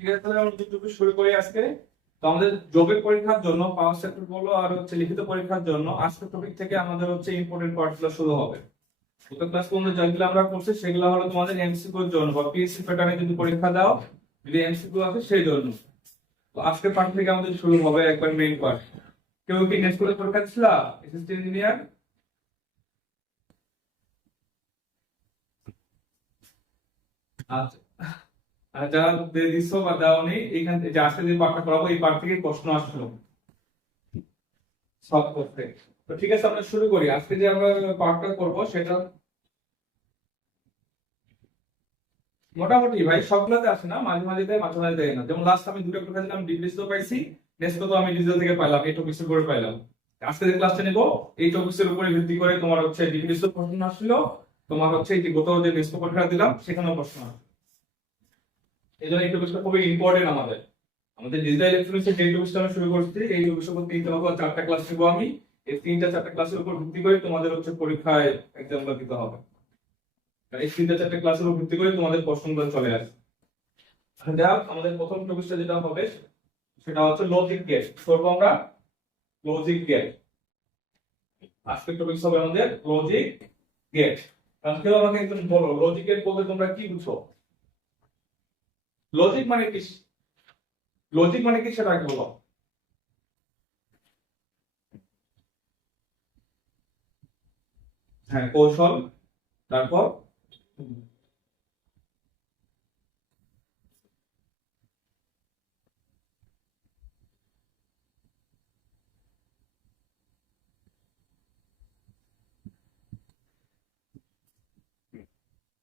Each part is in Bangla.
ঠিক আছে, তাহলে আমরা টপিক শুরু করি আজকে। তো আমাদের যোগের পরীক্ষার জন্য পাওয়ার সেক্টর বলো আর হচ্ছে লিখিত পরীক্ষার জন্য আজকের টপিক থেকে আমাদের হচ্ছে ইম্পর্টেন্ট পার্টগুলো শুরু হবে। গত ক্লাস পর্যন্ত যেগুলো আমরা করছি সেগুলো হলো তোমাদের এমসিকিউ এর জন্য বা পিএসসি প্যাটার্নে যদি পরীক্ষা দাও, যদি এমসিকিউ আছে সেই জন্য। তো আজকের পার্ট থেকে আমাদের শুরু হবে একবার মেইন পার্ট। কেউ কি নেক্সট করে পরীক্ষা দিছিল এসএসসি ইঞ্জিনিয়ার? আচ্ছা, আর যারা দিয়ে দিচ্ছ বা দাওনি, এখান থেকে যে আজকে যে পার্টটা করাবো এই পার্ট থেকে প্রশ্ন আসলো সলভ করতে। তো ঠিক আছে, আমরা শুরু করি। আজকে যে আমরা পার্টটা করব সেটা মোটামুটি ভাই সবগুলোতে আসে না, মাঝে মাঝে দেয় মাঝে মাঝে দেয় না। যেমন লাস্ট আমি দুটো পরীক্ষা দিলাম, ডিগ্রিসও পাইছি, নেক্সট তো আমি ডিজিটাল থেকে পাইলাম, এই টপিক্সের উপরে পাইলাম। আজকে যে ক্লাসটা নিব এই টপিক্সের উপরে ভিত্তি করে তোমার হচ্ছে ডিগ্রিসও প্রশ্ন আসলো, তোমার হচ্ছে এই যে গত যে নেক্সট পরীক্ষা দিলাম সেখানেও প্রশ্ন আসলো। এই জন্য এই টপিক্সটা খুবই ইম্পর্টেন্ট আমাদের। আমাদের ডিজিটাল ইলেকট্রনিক্সের যে টপিক্সটা আমি শুরু করছি এই টপিক্সের উপর 3টা বা 4টা ক্লাস নিব আমি। এই 3টা 4টা ক্লাসের উপর ভিত্তি করে তোমাদের হচ্ছে পরীক্ষায় এক্সামটা দিতে হবে। এই 3টা 4টা ক্লাসের উপর ভিত্তি করে তোমাদের প্রশ্নগুলো চলে আসে। দেখ, আমাদের প্রথম টপিকটা যেটা হবে সেটা হচ্ছে লজিক গেট করবো আমরা। লজিক গেট আজকের টপিক হবে আমাদের লজিক গেট। আজকে আমাকে একদম বলো, লজিক গেট বলতে তোমরা কি বুঝো? লজিক মানে কি? লজিক মানে কি সেটা আগে বলো। হ্যাঁ, কৌশল। তারপর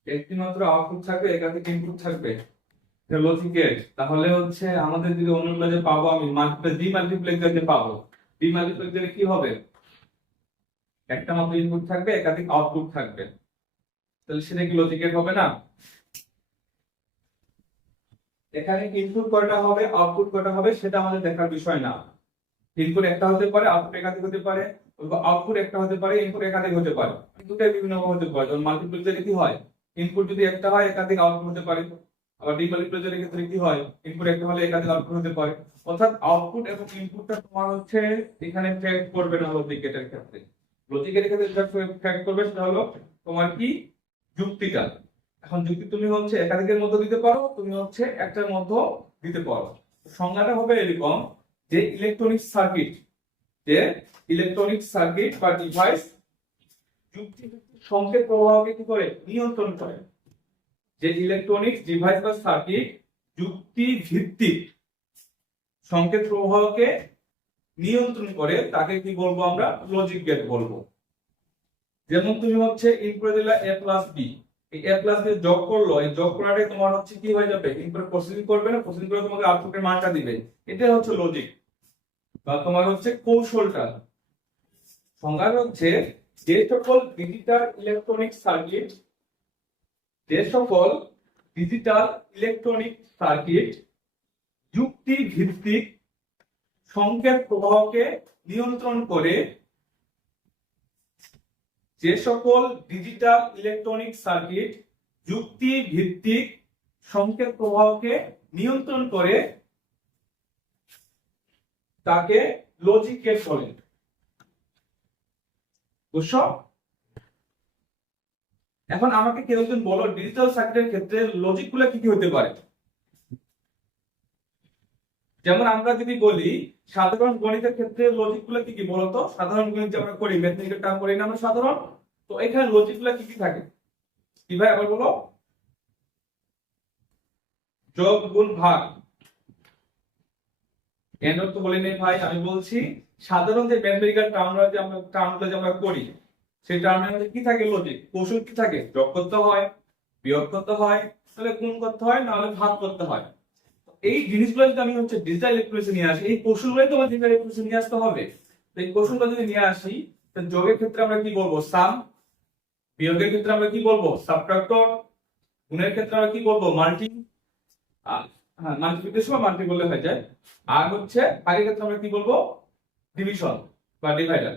একটি মাত্র আউটপুট থাকবে, একাধিক ইনপুট থাকবে, লজিক গেট। তাহলে হচ্ছে আমাদের যদি অন্যগুলো যে পাবো আমি ডিমাল্টিপ্লেক্সার যে পাবো, ডিমাল্টিপ্লেক্সারে কি হবে? একটা মাত্র ইনপুট থাকবে, একাধিক আউটপুট থাকবে, তাহলে সেটা কি লজিক গেট হবে না? এখানে ইনপুট কয়টা হবে আউটপুট কয়টা হবে সেটা আমাদের দেখার বিষয় না। ইনপুট একটা হতে পারে, আউটপুট একাধিক হতে পারে, আউটপুট একটা হতে পারে, ইনপুট একাধিক হতে পারে, দুটাই বিভিন্ন হতে পারে। যেমন মাল্টিপ্লেক্সারে কি হয়, ইনপুট যদি একটা হয় একাধিক আউটপুট হতে পারে। আবার ডিমাল্টিপ্লেক্সারের ক্ষেত্রে কি হয়, ইনপুট একটা হলে একাধিক আউটপুট হতে পারে। অর্থাৎ আউটপুট এবং ইনপুটটা তোমার হচ্ছে এখানে ফ্যাক্ট করবে না লজিক গেটের ক্ষেত্রে। লজিক গেটের ক্ষেত্রে যেটা ফ্যাক্ট করবে সেটা হলো তোমার কি, যুক্তিটা। এখন যুক্তি তুমি হচ্ছে একাধিকের মধ্যে দিতে পারো, তুমি হচ্ছে একটার মধ্যে দিতে পারো। সংজ্ঞাটা হবে এরকম যে ইলেকট্রনিক সার্কিট বা ডিভাইস যুক্তিভিত্তিক সংকেত প্রবাহকে কি করে নিয়ন্ত্রণ করে। যে ইলেকট্রনিক্স ডিভাইস বা সার্কিট যুক্তি ভিত্তিক সংকেত প্রবাহকে নিয়ন্ত্রণ করে তাকে কি বলবো আমরা, লজিক গেট বলবো। যেমন তুমি হচ্ছে ইনপুট দিলা a প্লাস b, এই a প্লাস b যোগ করলো, এই যোগ করাটাই তোমার হচ্ছে কি হয়ে যাবে, ইনপুট প্রসেসিং করবে না, প্রসেসিং করে তোমাকে আউটপুটের মানটা দিবে। এটাই হচ্ছে লজিক বা তোমার হচ্ছে কৌশলটা। সংজ্ঞা হচ্ছে যে সকল ডিজিটাল ইলেকট্রনিক সার্কিট, যে সকল ডিজিটাল ইলেকট্রনিক সার্কিট যুক্তি ভিত্তিক সংকেত প্রবাহকে নিয়ন্ত্রণ করে, যে সকল ডিজিটাল ইলেকট্রনিক সার্কিট যুক্তি ভিত্তিক সংকেত প্রবাহকে নিয়ন্ত্রণ করে তাকে লজিক গেট বলে। বুঝছো? এখন আমাকে কেউ একজন বলো ডিজিটাল সার্কিটের ক্ষেত্রে লজিক গুলো কি কি হতে পারে। যেমন আমরা যদি বলি সাধারণ গণিতের ক্ষেত্রে লজিক গুলো কি কি বলতো, সাধারণ গণিত যে আমরা করি, ম্যাথমেটিক্যাল টার্ম করি না আমরা সাধারণ, তো এখানে লজিক গুলো কি কি থাকে? কি ভাই আবার বলো। যোগ গুণ ভাগ। কেন তো বলি নেই ভাই, আমি বলছি সাধারণ যে ম্যাথমেটিক্যাল টার্মগুলো যে আমরা করি সেই টার্মের মধ্যে কি থাকে, লজিক কৌশল কি থাকে, যোগ করতে হয়, বিয়োগ করতে হয়, তাহলে গুণ করতে হয়, না হলে ভাগ করতে হয়। এই জিনিসগুলো যদি আমি হচ্ছে ডিজিটাল ইলেকট্রনিক্সে নিয়ে আসি, এই কৌশলগুলোই তোমার ডিজিটাল ইলেকট্রনিক্সে নিয়ে আসতে হবে। তো এই কৌশলটা যদি নিয়ে আসি, তাহলে যোগের ক্ষেত্রে আমরা কি বলবো, সাম। বিয়োগের ক্ষেত্রে আমরা কি বলবো, সাবট্রাক্টর। গুণের ক্ষেত্রে আমরা কি বলবো, মাল্টি। হ্যাঁ, মাল্টিপ্লিকেশন বা মাল্টি বললে হয়ে যায়। আর হচ্ছে ভাগের ক্ষেত্রে আমরা কি বলবো, ডিভিশন বা ডিভাইডার।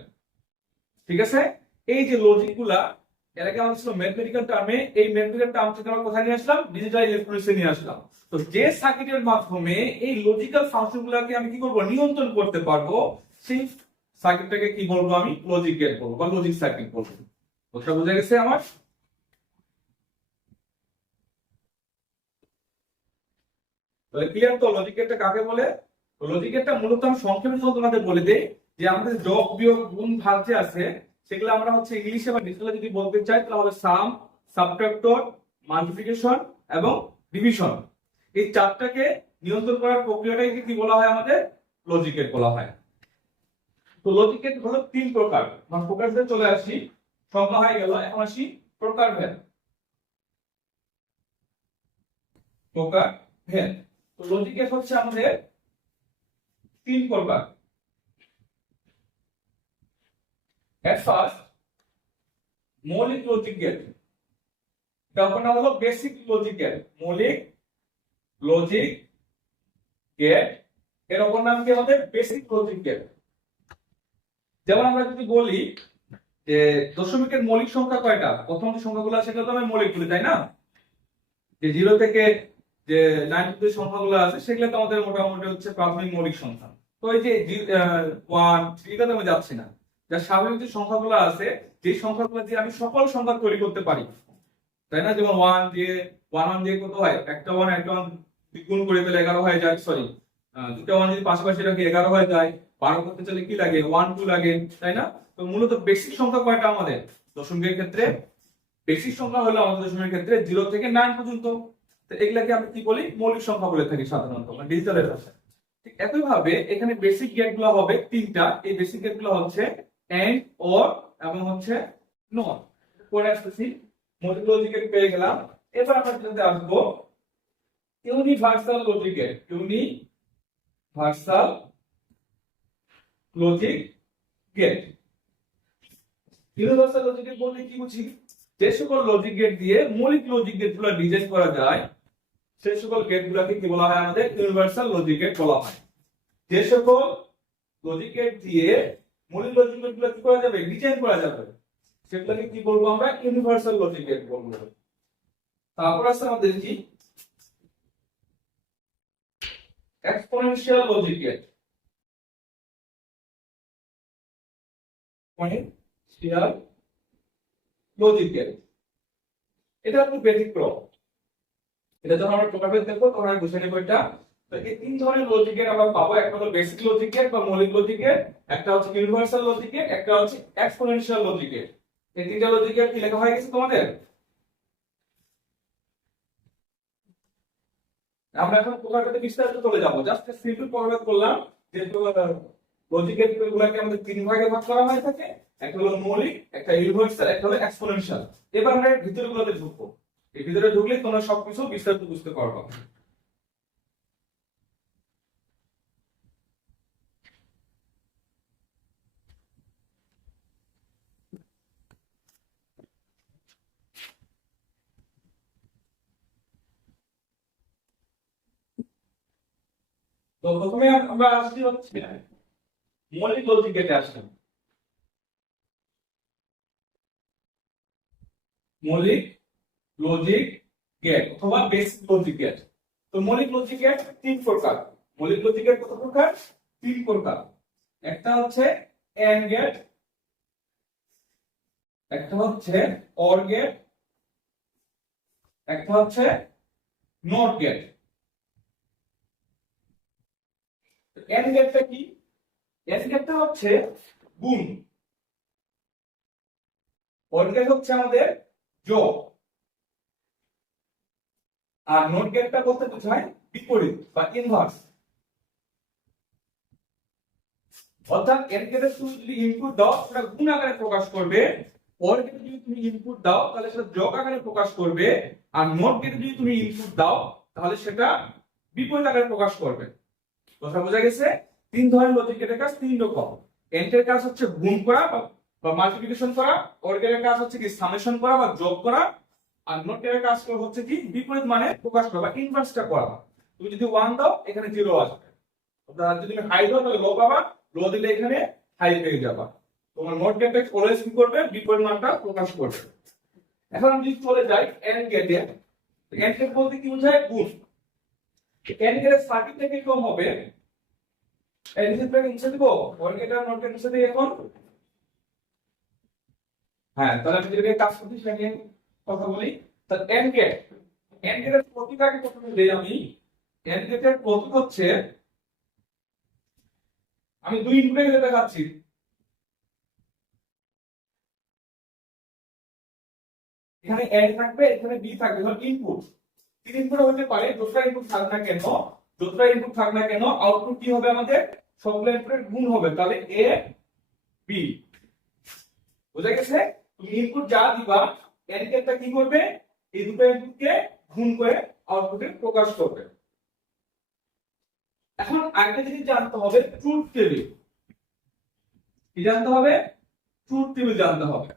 ঠিক আছে, এই যে লজিক গুলা এর আগে আমাদের ছিল ম্যাথমেটিক্যাল টার্মে, এই ম্যাথমেটিক্যাল টার্ম থেকে আমরা কোথায় নিয়ে আসলাম, ডিজিটাল ইলেকট্রনিক্সে নিয়ে আসলাম। তো যে সার্কিটের মাধ্যমে এই লজিক্যাল ফাংশনগুলোকে আমি কি করব, নিয়ন্ত্রণ করতে পারবো, সেই সার্কিটটাকে কি বলবো, আমি লজিক গেট বলবো বা লজিক সার্কিট বলবো। কথা বোঝা গেছে আমার? তাহলে ক্লিয়ার তো লজিক গেটটা কাকে বলে? লজিক গেটটা মূলত আমি সংক্ষেপে যদি তোমাদের বলে দেই, যে আমাদের যোগ বিয়োগ গুণ ভাগ যে আছে সেগুলো আমরা হচ্ছে ইংলিশে বা ডিজিটালে যদি বলতে চাই তাহলে হবে সাম, সাবট্রাক্টর, মাল্টিপ্লিকেশন এবং ডিভিশন। এই চারটাকে নিয়ন্ত্রণ করার প্রক্রিয়াটাকে কি বলা হয়, আমাদের লজিক গেট বলা হয়। তো লজিক গেট হলো তিন প্রকার। আমরা প্রকারভেদে চলে আসি, সংজ্ঞা হয়ে গেল, এখন আসি প্রকারভেদ। প্রকারভেদ, তো লজিক গেট হচ্ছে আমাদের তিন প্রকার। এট ফার্স্ট মৌলিক লজিক গেট, তারপর নাম হলো বেসিক লজিক গেট। মৌলিক লজিক গেট, এর অপর নাম কি আমাদের বেসিক লজিক গেট। যেমন আমরা যদি বলি যে দশমিকের মৌলিক সংখ্যা কয়টা, প্রথম যে সংখ্যাগুলো আছে সেটা তো আমি মৌলিক বলি, তাই না? যে 0 থেকে যে 9 যে সংখ্যাগুলো আছে সেগুলো তো আমাদের মোটামুটি হচ্ছে প্রাথমিক মৌলিক সংখ্যা। তো এই যে 1 3 টা আমি যাচ্ছি না, যা স্বাভাবিক যে সংখ্যাগুলো আছে, যে সংখ্যাগুলো দিয়ে আমি সকল সংখ্যা তৈরি করতে পারি, তাই না? যেমন 1 দিয়ে 1 দিয়ে কত হয়, একটা 1 একটা 1 গুণ করে দিলে 11 হয়ে যায়, সরি দুটো 1 যদি পাশাপাশি রাখি 11 হয়ে যায়। 12 করতে চলে কি লাগে, 1 2 লাগে, তাই না? তো মূলত বেসিক সংখ্যা কয়টা আমাদের দশমিকের ক্ষেত্রে? বেসিক সংখ্যা হলো আমাদের দশমিকের ক্ষেত্রে 0 থেকে 9 পর্যন্ত। তো এগুলাকে আমরা কি বলি, মৌলিক সংখ্যা বলে থাকি সাধারণত ডিজিটালের ভাষায়। ঠিক একই ভাবে এখানে বেসিক গেট গুলো হবে তিনটা। এই বেসিক গেট গুলো হচ্ছে এন্ড, অর এবং হচ্ছে নট। পরে আসতেছি, মৌলিক লজিক গেট পেয়ে গেলাম। এবার আমরা যেটাতে আসবো universal logic gate. Universal logic gate, universal logic gate বলতে কি বুঝি, যে সকল লজিক গেট দিয়ে মৌলিক লজিক গেট গুলো ডিজাইন করা যায় সেই সকল গেট গুলাকে কি বলা হয়, আমাদের ইউনিভার্সাল লজিক গেট বলা হয়। যে সকল লজিক গেট দিয়ে মৌলিক লজিক গেট গুলো কি করা যাবে, ডিজাইন করা যাবে, সেগুলোকে কি বলবো আমরা, ইউনিভার্সাল লজিক গেট বলবো। তারপর আছে আমাদের কি exponential logic gate. Exponential logic gate, এটা একটু ব্যতিক্রম। এটা যখন আমরা প্রকারভেদ দেখবো তখন আমি বুঝে নেব এটা। তো এই তিন ধরনের লজিক গেট আমরা পাবো, একটা হলো বেসিক লজিক গেট বা মৌলিক লজিক গেট, একটা হচ্ছে ইউনিভার্সাল লজিক গেট, একটা হচ্ছে এক্সপোনেনশিয়াল লজিক গেট। এই তিনটা লজিক গেট কি লেখা হয়ে গেছে তোমাদের? আমরা এখন প্রকারভেদে বিস্তারিত চলে যাব। জাস্ট সিম্পল প্রকারভেদ করলাম যে লজিক গেট গুলোকে আমাদের তিন ভাগে ভাগ করা হয়ে থাকে, একটা হলো মৌলিক, একটা ইউনিভার্সাল, একটা হলো এক্সপোনেনশিয়াল। এবার আমরা ভিতরে গুলোতে ঢুকবো। এই ভিতরে ঢুকলে তোমরা সবকিছু বিস্তারিত বুঝতে পারবে। তো প্রথমে আমরা আসছি হচ্ছে মৌলিক লজিক গেটে আসলাম। মৌলিক লজিক গেট অথবা বেসিক লজিক গেট। তো মৌলিক লজিক গেট তিন প্রকার। মৌলিক লজিক গেট কত প্রকার? তিন প্রকার। একটা হচ্ছে এন্ড গেট, একটা হচ্ছে অর গেট, একটা হচ্ছে নট গেট। এন্ড গেটটা কি? এন্ড গেটটা হচ্ছে গুণ, অর গেট হচ্ছে আমাদের যোগ, আর নট গেটটা বলতে বোঝায় বিপরীত বা ইনভার্স। অর্থাৎ এর গেটে তুমি যদি ইনপুট দাও সেটা গুণ আকারে প্রকাশ করবে, অর গেটে যদি তুমি ইনপুট দাও তাহলে সেটা যোগ আকারে প্রকাশ করবে, আর নট গেটে যদি তুমি ইনপুট দাও তাহলে সেটা বিপরীত আকারে প্রকাশ করবে। কথা বোঝা গেছে? তিন ধরনের লজিক গেটের কাজ তিন রকম। এন্ড এর কাজ হচ্ছে গুণ করা বা মাল্টিপ্লিকেশন করা, অর গেটের কাজ হচ্ছে কি সামেশন করা বা যোগ করা, আর নট গেটের কাজ হচ্ছে কি বিপরীত মানে প্রকাশ করা বা ইনভার্সটা করা। তুমি যদি 1 দাও এখানে 0 আসবে, অর্থাৎ যদি তুমি হাই দাও তাহলে লো পাবা, লো দিলে এখানে হাই পেয়ে যাবা। তোমার নট গেটটা অলওয়েজ কি করবে, বিপরীত মানটা প্রকাশ করবে। এখন আমি যদি চলে যাই এন্ড গেটে, এন্ড গেট বলতে কি বোঝায়? গুণ। এন্ড গেটের সার্কিট থেকে কম হবে, এন্ড গেট থেকে নিচে দিব, ওর গেট আর নট গেট নিচে দিই এখন। হ্যাঁ, তাহলে আমি যদি কাজ করতে সেটা নিয়ে কথা বলি। তাহলে এন্ড গেটের প্রতীকটাকে প্রথমে দেই আমি। এন্ড গেটের প্রতীক হচ্ছে, আমি দুই ইনপুটে গেলে দেখাচ্ছি। এখানে এন্ড থাকবে, এখানে বি থাকবে। ধর ইনপুট তিন ইনপুট হতে পারে, যতটা ইনপুট থাক না কেন, যতটা ইনপুট থাক না কেন আউটপুট কি হবে আমাদের? সবগুলো ইনপুটের গুণ হবে। তাহলে এ বি, বুঝা গেছে? তুমি ইনপুট যা দিবা, এন্ড গেটটা কি করবে? এই দুটো ইনপুটকে গুণ করে আউটপুটে প্রকাশ করবে। এখন আরেকটা জিনিস জানতে হবে, ট্রুথ টেবিল। কি জানতে হবে? ট্রুথ টেবিল জানতে হবে।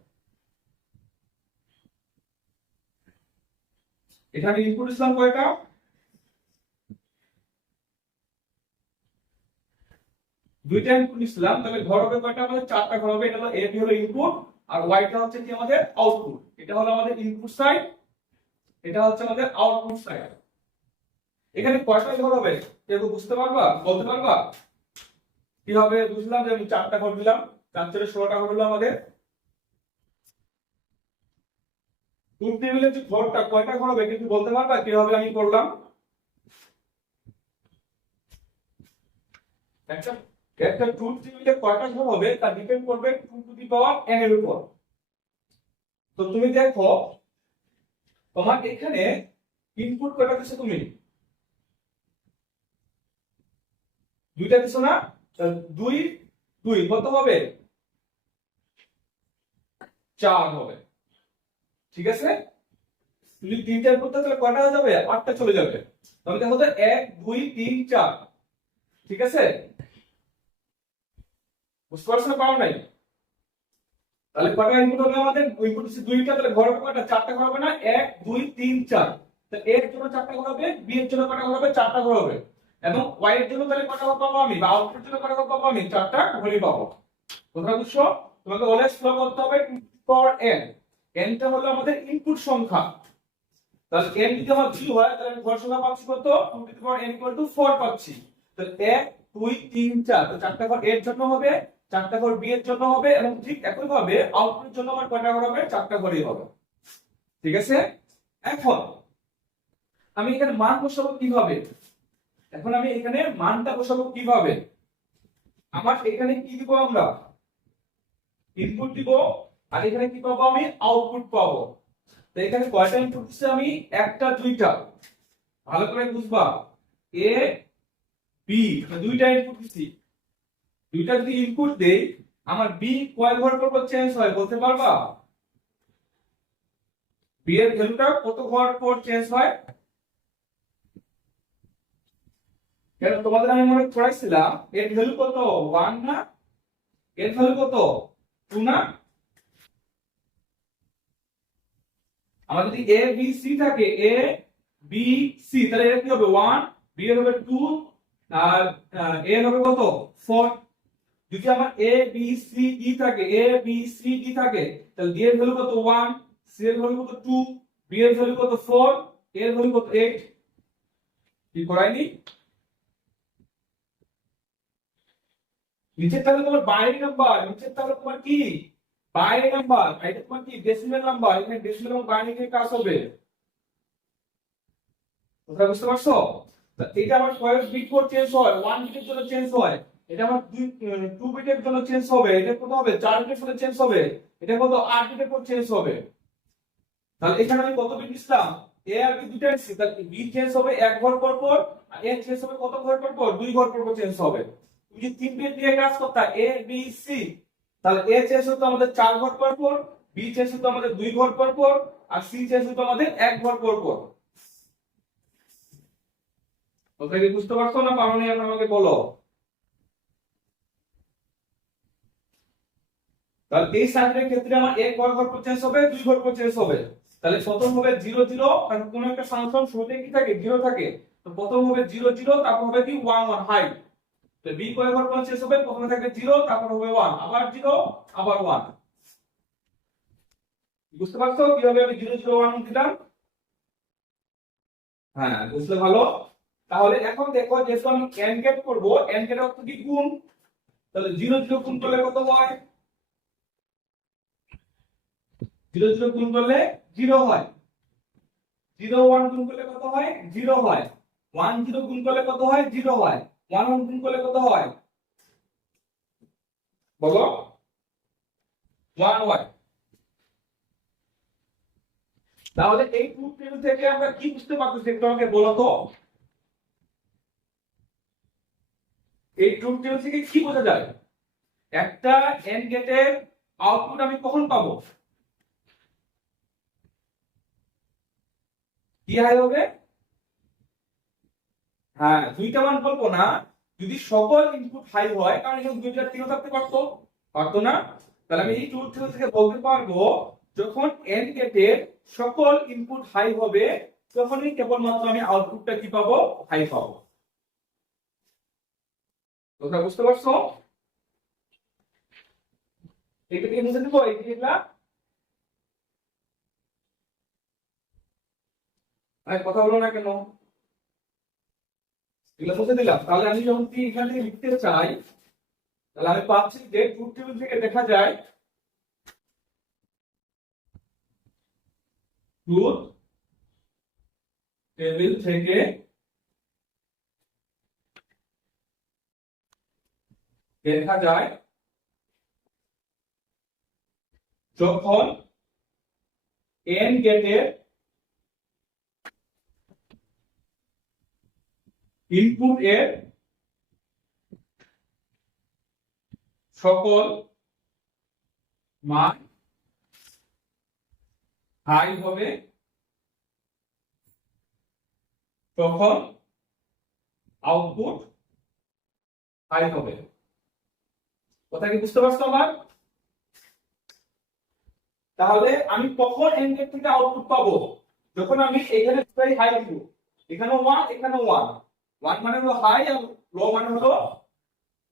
এখানে ইনপুট ইসলাম কয়টা? দুইটা ইনপুট ইসলাম, তাহলে ঘর হবে কয়টা? আমাদের চারটা ঘর হবে। এটা হলো এ বি হলো ইনপুট, আর ওয়াইটা হচ্ছে কি আমাদের আউটপুট। এটা হলো আমাদের ইনপুট সাইড, এটা হচ্ছে আমাদের আউটপুট সাইড। এখানে কয়টা ঘর হবে কেউ বুঝতে পারবা? বলতে পারবা কি হবে? বুঝলাম যে আমি চারটা ঘর দিলাম, 4 × 16টা ঘর হলো আমাদের। ট্রুথ টেবিলের যে ঘরটা কয়টা ঘর হবে কিন্তু বলতে পারবা কিভাবে আমি করলাম? একটা একটা ট্রুথ টেবিলে কয়টা ঘর হবে তা ডিপেন্ড করবে 2n এর উপর। তো তুমি দেখো তোমার এখানে ইনপুট কয়টা দিছো? তুমি দুইটা দিছো না? দুই দুই কত হবে? 4 হবে। ঠিক আছে? তুমি তিনটা করতে তাহলে কয়টা হয়ে যাবে? 8টা চলে যাবে। তাহলে দেখো তো 1 2 3 4। ঠিক আছে? বুঝতে পারছো না? পারো নাই? তাহলে কয়টা ইনপুট হবে আমাদের? ইনপুট হচ্ছে দুইটা, তাহলে ঘর হবে কয়টা? 4টা ঘর হবে না? 1 2 3 4। তাহলে এর জন্য 4টা ঘর হবে, বি এর জন্য কয়টা ঘর হবে? 4টা ঘর হবে। এবং ওয়াই এর জন্য তাহলে কয়টা ঘর পাবো আমি? বা আউটপুটের জন্য কয়টা ঘর পাবো আমি? 4টা ঘরই পাবো। তোমরা বুঝছো? তোমাকে অলওয়েজ ফলো করতে হবে ফর n। n টা হলো আমাদের ইনপুট সংখ্যা। তাহলে n যদি আমার 0 হয় তাহলে আমি ঘর সংখ্যা পাচ্ছি কত? 2n 4 পাচ্ছি। তাহলে 1 2 3 4, তো 4টা ঘর এর জন্য হবে, 4টা ঘর বি এর জন্য হবে, এবং ঠিক একই ভাবে আউটপুটের জন্য আমার কয়টা ঘর হবে? 4টা ঘরই হবে। ঠিক আছে? এখন আমি এখানে মান বসাবো কিভাবে? এখন আমি এখানে মানটা বসাবো কিভাবে? আমার এখানে কি দিব? আমরা ইনপুট দিব, আর এখানে কি পাবো? আমি আউটপুট পাবো। তো এখানে কয়টা ইনপুট দিচ্ছি আমি? একটা দুইটা। ভালো করে বুঝবা, এ বি দুইটা ইনপুট দিচ্ছি। দুইটা যদি ইনপুট দেই, আমার বি কয় ঘর পর চেঞ্জ হয় বলতে পারবা? বি এর ভ্যালুটা কত ঘর পর চেঞ্জ হয়? কেন তোমাদের আমি মনে করাইছিলাম এর ভ্যালু কত? 1 না? এর ভ্যালু কত? 2 না? আমার যদি এ বি সি থাকে, এ বি সি, তাহলে এর কি হবে? 1, বি এর হবে 2, আর এ এর হবে কত? 4। যদি আমার এ বি সি ডি থাকে, এ বি সি ডি থাকে, তাহলে ডি এর ভ্যালু কত? 1, সি এর ভ্যালু কত? 2, বি এর ভ্যালু কত? 4, এর ভ্যালু কত? 8। কি করাইনি? নিচের তাহলে তোমার বাইনারি নাম্বার, নিচের তাহলে তোমার কি বাইনারি নাম্বার, এটা তোমার কি ডেসিমাল নাম্বার। এখানে ডেসিমাল এবং বাইনারি কাজ হবে। তোমরা বুঝতে পারছো? তা এটা আমার কয় বিট পর চেঞ্জ হয়? 1 বিটের জন্য চেঞ্জ হয়। এটা আমার 2 বিটের জন্য চেঞ্জ হবে। এটা কত হবে? 4 বিটের জন্য চেঞ্জ হবে। এটা কত? 8 বিটের পর চেঞ্জ হবে। তাহলে এখানে আমি কত বিট দিলাম? এ আর বি দুইটা দিচ্ছি, তাহলে বি চেঞ্জ হবে 1 ঘর পর পর, আর এ চেঞ্জ হবে কত ঘর পর পর? 2 ঘর পর পর চেঞ্জ হবে। তুমি যদি 3 বিট দিয়ে কাজ করতা, এ বি সি, তাহলে এ চেঞ্জ হতো আমাদের 4 ঘর পর পর, বি চেঞ্জ হতো আমাদের 2 ঘর পর পর, আর সি চেঞ্জ হতো আমাদের 1 ঘর পর পর। তোমরা কি বুঝতে পারছো না? পারো নি? এখন আমাকে বলো। তাহলে এই সার্কিটের ক্ষেত্রে আমার 1 ঘর পর চেঞ্জ হবে, 2 ঘর পর চেঞ্জ হবে। তাহলে প্রথম হবে 0 0, কারণ কোন একটা ফাংশন শুরুতে কি থাকে? 0 থাকে। তো প্রথম হবে 0 0, তারপর হবে কি 1 1 হাই। তো বি কয় ঘর পর চেঞ্জ হবে? প্রথমে থাকবে 0, তারপর হবে 1, আবার 0, আবার 1। বুঝতে পারছো কিভাবে আমি 0 0 1 দিলাম? হ্যাঁ, বুঝলে ভালো। তাহলে এখন দেখো যেহেতু আমি এন্ড গেট করবো, এন্ড গেট অর্থ কি গুণ, তাহলে 0 0 গুণ করলে কত হয়? 0 0 গুণ করলে 0 হয়। 0 1 গুণ করলে কত হয়? 0 হয়। 1 0 গুণ করলে কত হয়? 0 হয়। 1 1 গুণ করলে কত হয়? বলো। 1 হয়। তাহলে এই ট্রুথ টেবিল থেকে আমরা কি বুঝতে পারতেছি একটু আমাকে বলো তো। এই ট্রুথ টেবিল থেকে কি বোঝা যায়? একটা এন্ড গেটের আউটপুট আমি কখন পাবো? কি হাই হবে? হ্যাঁ, দুইটা মান বলবো না, যদি সকল ইনপুট হাই হয়, কারণ এখানে দুইটা তিনও থাকতে পারতো, পারতো না? তাহলে আমি এই ট্রুথ টেবিল থেকে বলতে পারবো যখন এন্ড গেটের সকল ইনপুট হাই হবে তখনই কেবলমাত্র আমি আউটপুটটা কি পাবো? হাই পাবো। তোমরা বুঝতে পারছো? এটা কি বুঝে নিবো এই জিনিসটা? আমি কথা বলো না কেন? এগুলো বুঝে দিলাম। তাহলে আমি যখন কি এখান থেকে লিখতে চাই, তাহলে আমি পাচ্ছি যে ট্রুথ টেবিল থেকে দেখা যায় ট্রুথ টেবিল থেকে দেখা যায় যখন এন্ড গেটের ইনপুট এর সকল মান হাই হবে তখন আউটপুট হাই হবে। কথা কি বুঝতে পারছো আমার? তাহলে আমি কখন এন্ড গেট থেকে আউটপুট পাবো? যখন আমি এখানে দুটাই হাই দিব, এখানেও 1 এখানেও 1। 1 মানে হলো হাই আর লো মানে হলো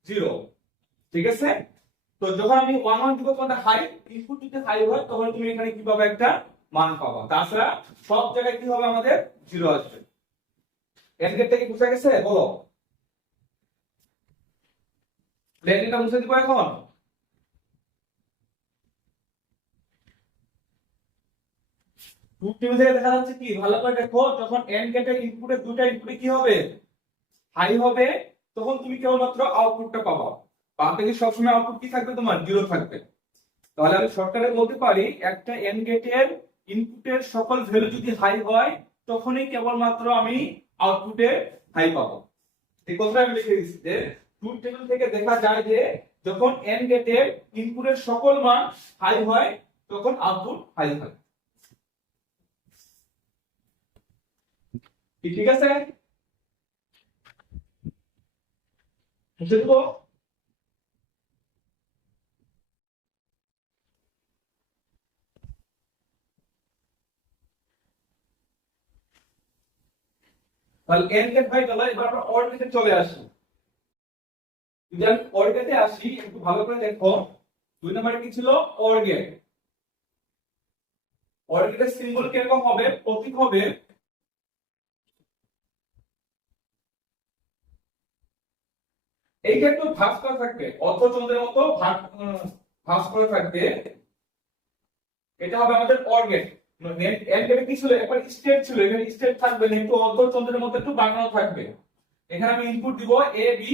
0। ঠিক আছে? তো যখন আমি 1 1 দিব তখন হাই, ইনপুট যদি হাই হয় তখন তুমি এখানে কি পাবে? একটা মান পাবা। তাছাড়া সব জায়গায় কি হবে? আমাদের 0 আসবে। এন্ড গেটটা কি বুঝা গেছে? বলো। লেনটা মুছে দিব এখন। ট্রুথ টেবিল থেকে দেখা যাচ্ছে কি, ভালো করে দেখো, যখন এন্ড গেটের ইনপুটের দুটো ইনপুটে কি হবে? হাই হবে, তখন তুমি কেবলমাত্র আউটপুটটা পাবা। বাম দিকে সবসময় আউটপুট কি থাকবে? তোমার 0 থাকবে। তাহলে আমি শর্টকাটে বলতে পারি একটা এন্ড গেটের ইনপুটের সকল ভ্যালু যদি হাই হয় তখনই কেবলমাত্র আমি আউটপুটে হাই পাবো। এই কথাটা আমি লিখে দিচ্ছি যে ট্রুথ টেবিল থেকে দেখা যায় যে যখন এন্ড গেটের ইনপুটের সকল মান হাই হয় তখন আউটপুট হাই হয়। ঠিক আছে? বুঝতে দেবো? তাহলে এন্ড গেট হয়ে গেল। এবার আমরা অর গেটে চলে আসি। যদি আমি অর গেটে আসি, একটু ভালো করে দেখো, 2 নম্বরে কি ছিল? OR gate. অর গেটের সিম্বল কিরকম হবে? প্রতীক হবে এইটা একটু ভাঁজ করা থাকবে, অর্ধচন্দ্রের মতো ভাঁজ করা থাকবে। এটা হবে আমাদের অর গেট। এন্ড গেটে কি ছিল? একবার স্টেট ছিল, এখানে স্টেট থাকবে না, একটু অর্ধচন্দ্রের মতো একটু বানানো থাকবে। এখানে আমি ইনপুট দিব এ বি,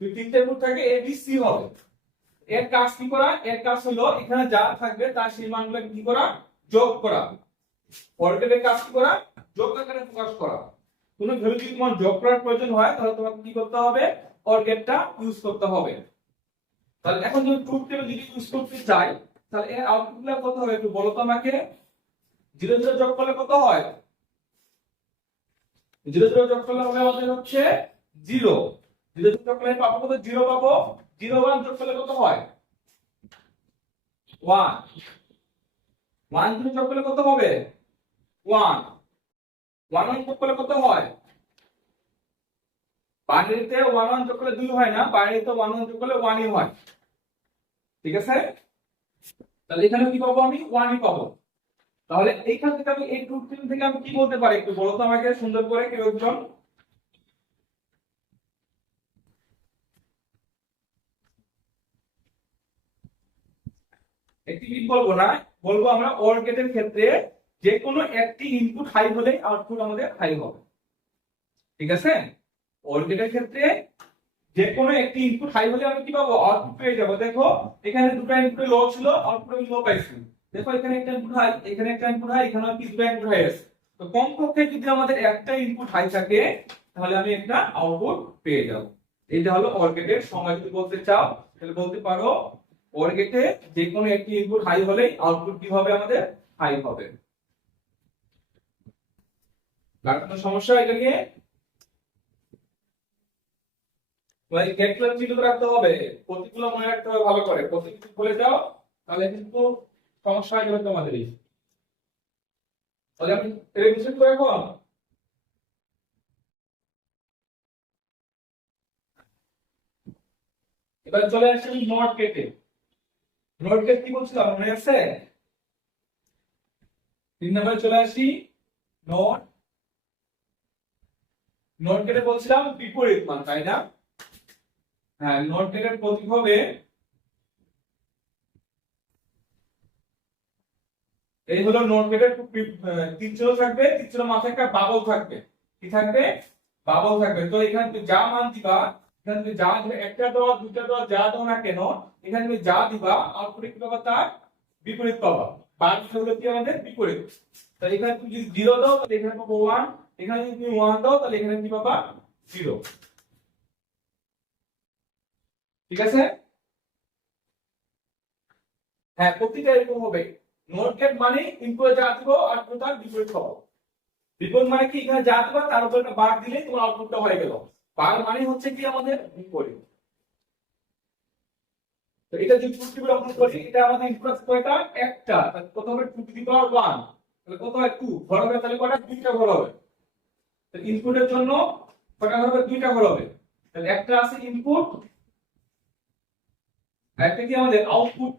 তিনটে ইনপুট থাকে, এ বি সি হবে। এর কাজ কি করা? এর কাজ হলো এখানে যা থাকবে তার সেই মানগুলো কি করা? যোগ করা। অর গেটের কাজ কি করা? যোগ আকারে প্রকাশ করা। কোনো ভ্যালু যদি তোমার যোগ করার প্রয়োজন হয় তাহলে তোমাকে কি করতে হবে? অর গেটটা ইউজ করতে হবে। তাহলে এখন যদি ট্রুথ টেবিল যদি ইউজ করতে চাই, তাহলে এর আউটপুটটা কত হবে একটু বলো তো আমাকে। 0 0 যোগ করলে কত হয়? 0 0 যোগ করলে হবে আমাদের হচ্ছে 0। 0 যোগ করলে পাবো কত? 0 পাবো। 0 1 যোগ করলে কত হয়? 1। 1 0 যোগ করলে কত হবে? 1। 1 1 যোগ করলে কত হয়? বাইনারিতে 1 1 যোগ করলে 2 হয় না, বাইনারিতে 1 1 যোগ করলে 1 ই হয়। ঠিক আছে? তাহলে এখানে কি পাবো? আমি 1 ই পাবো। তাহলে এইখান থেকে আমি এই ট্রুথ টেবিল থেকে আমি কি বলতে পারি একটু বলো তো আমাকে সুন্দর করে কেউ একজন। একটি কি বলবো না, বলবো আমরা অর গেটের ক্ষেত্রে যে কোনো একটি ইনপুট হাই হলে আউটপুট আমাদের হাই হবে, ঠিক আছে। অর গেটের ক্ষেত্রে যে কোনো একটি ইনপুট হাই হলে আমি কি পাবো, আউটপুট পেয়ে যাবো। দেখো এখানে দুটো ইনপুট লো ছিল, আউটপুট আমি লো পাইছি। দেখো এখানে একটা ইনপুট হাই, এখানে একটা ইনপুট হাই, এখানে কি দুটো ইনপুট হাই আছে। তো কমপক্ষে যদি আমাদের একটা ইনপুট হাই থাকে তাহলে আমি একটা আউটপুট পেয়ে যাব। এটা হলো অর গেটের সংজ্ঞা। যদি বলতে চাও তাহলে বলতে পারো অর গেটে যে কোনো একটি ইনপুট হাই হলেই আউটপুট কি হবে, আমাদের হাই হবে। আর কোনো সমস্যা এটা নিয়ে? ভাই গেটগুলো চিহ্ন রাখতে হবে, প্রতিগুলো মনে রাখতে হবে ভালো করে, প্রতিটি ভুলে যাও তাহলে কিন্তু সমস্যা হয়ে যাবে তোমাদেরই। তাহলে আমি রিভিশন করে এখন এবার চলে আসছি নট গেটে। নট গেট কি বলছিলাম মনে আছে? 3 নম্বরে চলে আসি। নট নট গেটে বলছিলাম বিপরীত মান, তাই না? হ্যাঁ, নট গেটের প্রতীক হবে, এই হলো নট গেটের তিন চিহ্ন থাকবে, তিন চিহ্ন মাথায় একটা বাবল থাকবে। কি থাকবে? বাবল থাকবে। তো এখানে তুমি যা মান দিবা, এখানে তুমি যা একটা দেওয়া দুইটা দেওয়া যা দাও না কেন, এখানে তুমি যা দিবা আউটপুটে কি পাবা, তার বিপরীত পাবা। বার হলো কি আমাদের বিপরীত। তাহলে এখানে তুমি যদি 0 দাও তাহলে এখানে পাবো 1, এখানে যদি তুমি 1 দাও তাহলে এখানে কি পাবা 0, ঠিক আছে। হ্যাঁ, প্রতিটা এরকম হবে। নট গেট মানে ইনপুটে যা দিব আউটপুট তার বিপরীত পাবো। বিপরীত মানে কি, এখানে যা দিবা তার উপর একটা বার দিলে তোমার আউটপুটটা হয়ে গেল। বার মানে হচ্ছে কি আমাদের বিপরীত। তো এটা যদি টু টেবিল অঙ্কন করি, এটা আমাদের ইনপুট আছে কয়টা, একটা। তাহলে কত হবে 2 টু দি পাওয়ার 1, তাহলে কত হয় 2 ঘর হবে, তাহলে কয়টা, দুইটা ঘর হবে। তো ইনপুটের জন্য কয়টা ঘর হবে, দুইটা ঘর হবে। তাহলে একটা আছে ইনপুট, আর একটা কি আমাদের আউটপুট।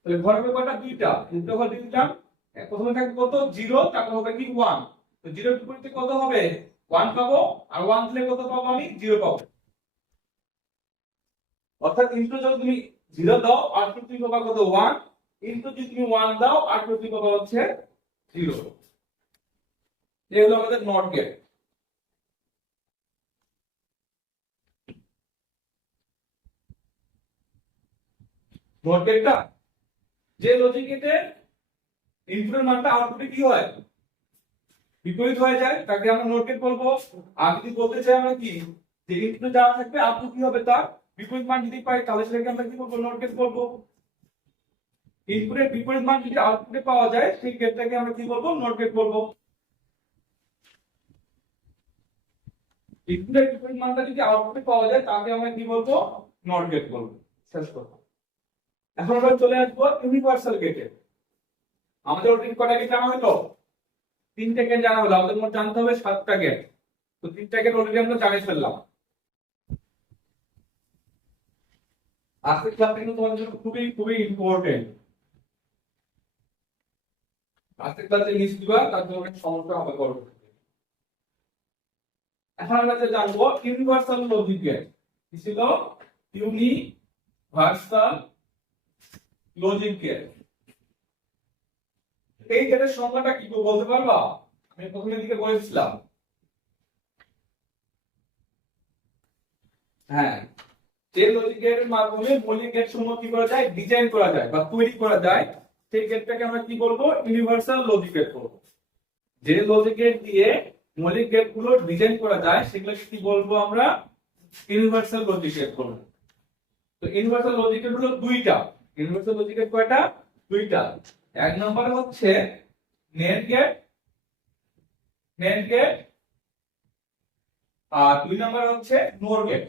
তাহলে ঘর হবে কয়টা, দুইটা। দুটো ঘর দিয়ে দিলাম। প্রথমে থাকবে কত 0, তারপর হবে কি 1। তো 0 এর বিপরীতে কত হবে, 1 পাবো, আর 1 দিলে কত পাবো, আমি 0 পাবো। অর্থাৎ ইনপুট যদি তুমি 0 দাও আউটপুট তুমি পাবা কত, 1। ইনপুট যদি তুমি 1 দাও আউটপুট তুমি পাবা হচ্ছে 0। এই হলো আমাদের নট গেট। নট গেটটা যে লজিক গেটে ইনপুটের মানটা আউটপুটে কি হয়, বিপরীত হয়ে যায়, তাকে আমরা নট গেট বলবো। আর যদি বলতে চাই আমরা কি, যে ইনপুটে যা থাকবে আউটপুট কি হবে তার বিপরীত মান যদি পাই তাহলে সেটাকে আমরা কি বলবো, নট গেট বলবো। ইনপুটের বিপরীত মান যদি আউটপুটে পাওয়া যায় সেই গেটটাকে আমরা কি বলবো, নট গেট বলবো। ইনপুটের বিপরীত মানটা যদি আউটপুটে পাওয়া যায় তাকে আমরা কি বলবো, নট গেট বলবো। শেষ কথা। এখন আমরা চলে আসবো ইউনিভার্সাল গেটে। আমাদের ওটিন কয়টা গেট জানা হলো, 3টা গেট জানা হলো। আমাদের মোট জানতে হবে 7টা গেট। তো 3টা গেট অলরেডি আমরা জানিয়ে ফেললাম। আজকের ক্লাসটা কিন্তু তোমাদের জন্য খুবই খুবই ইম্পর্টেন্ট। আজকের ক্লাসে মিস দিবা তার জন্য অনেক সমস্যা হবে পরবর্তীতে। এখন আমরা যে জানবো ইউনিভার্সাল লজিক গেট। কি ছিল, ইউনিভার্সাল লজিক গেট। এই গেটের সংজ্ঞাটা কি বলতে পারবা? আমি প্রথমের দিকে বলেছিলাম। হ্যাঁ, যে লজিক গেটের মাধ্যমে মৌলিক গেট সমূহ কি করা যায়, ডিজাইন করা যায় বা তৈরি করা যায়, সেই গেটটাকে আমরা কি বলবো, ইউনিভার্সাল লজিক গেট বলবো। যে লজিক গেট দিয়ে মৌলিক গেট গুলো ডিজাইন করা যায় সেগুলো কি বলবো আমরা, ইউনিভার্সাল লজিক গেট বলবো। তো ইউনিভার্সাল লজিক গেট হলো দুইটা। ইউনিভার্সাল লজিক গেট কয়টা, দুইটা। এক নম্বর হচ্ছে নেট গেট, নেট গেট। আর 2 নম্বর হচ্ছে নোর গেট।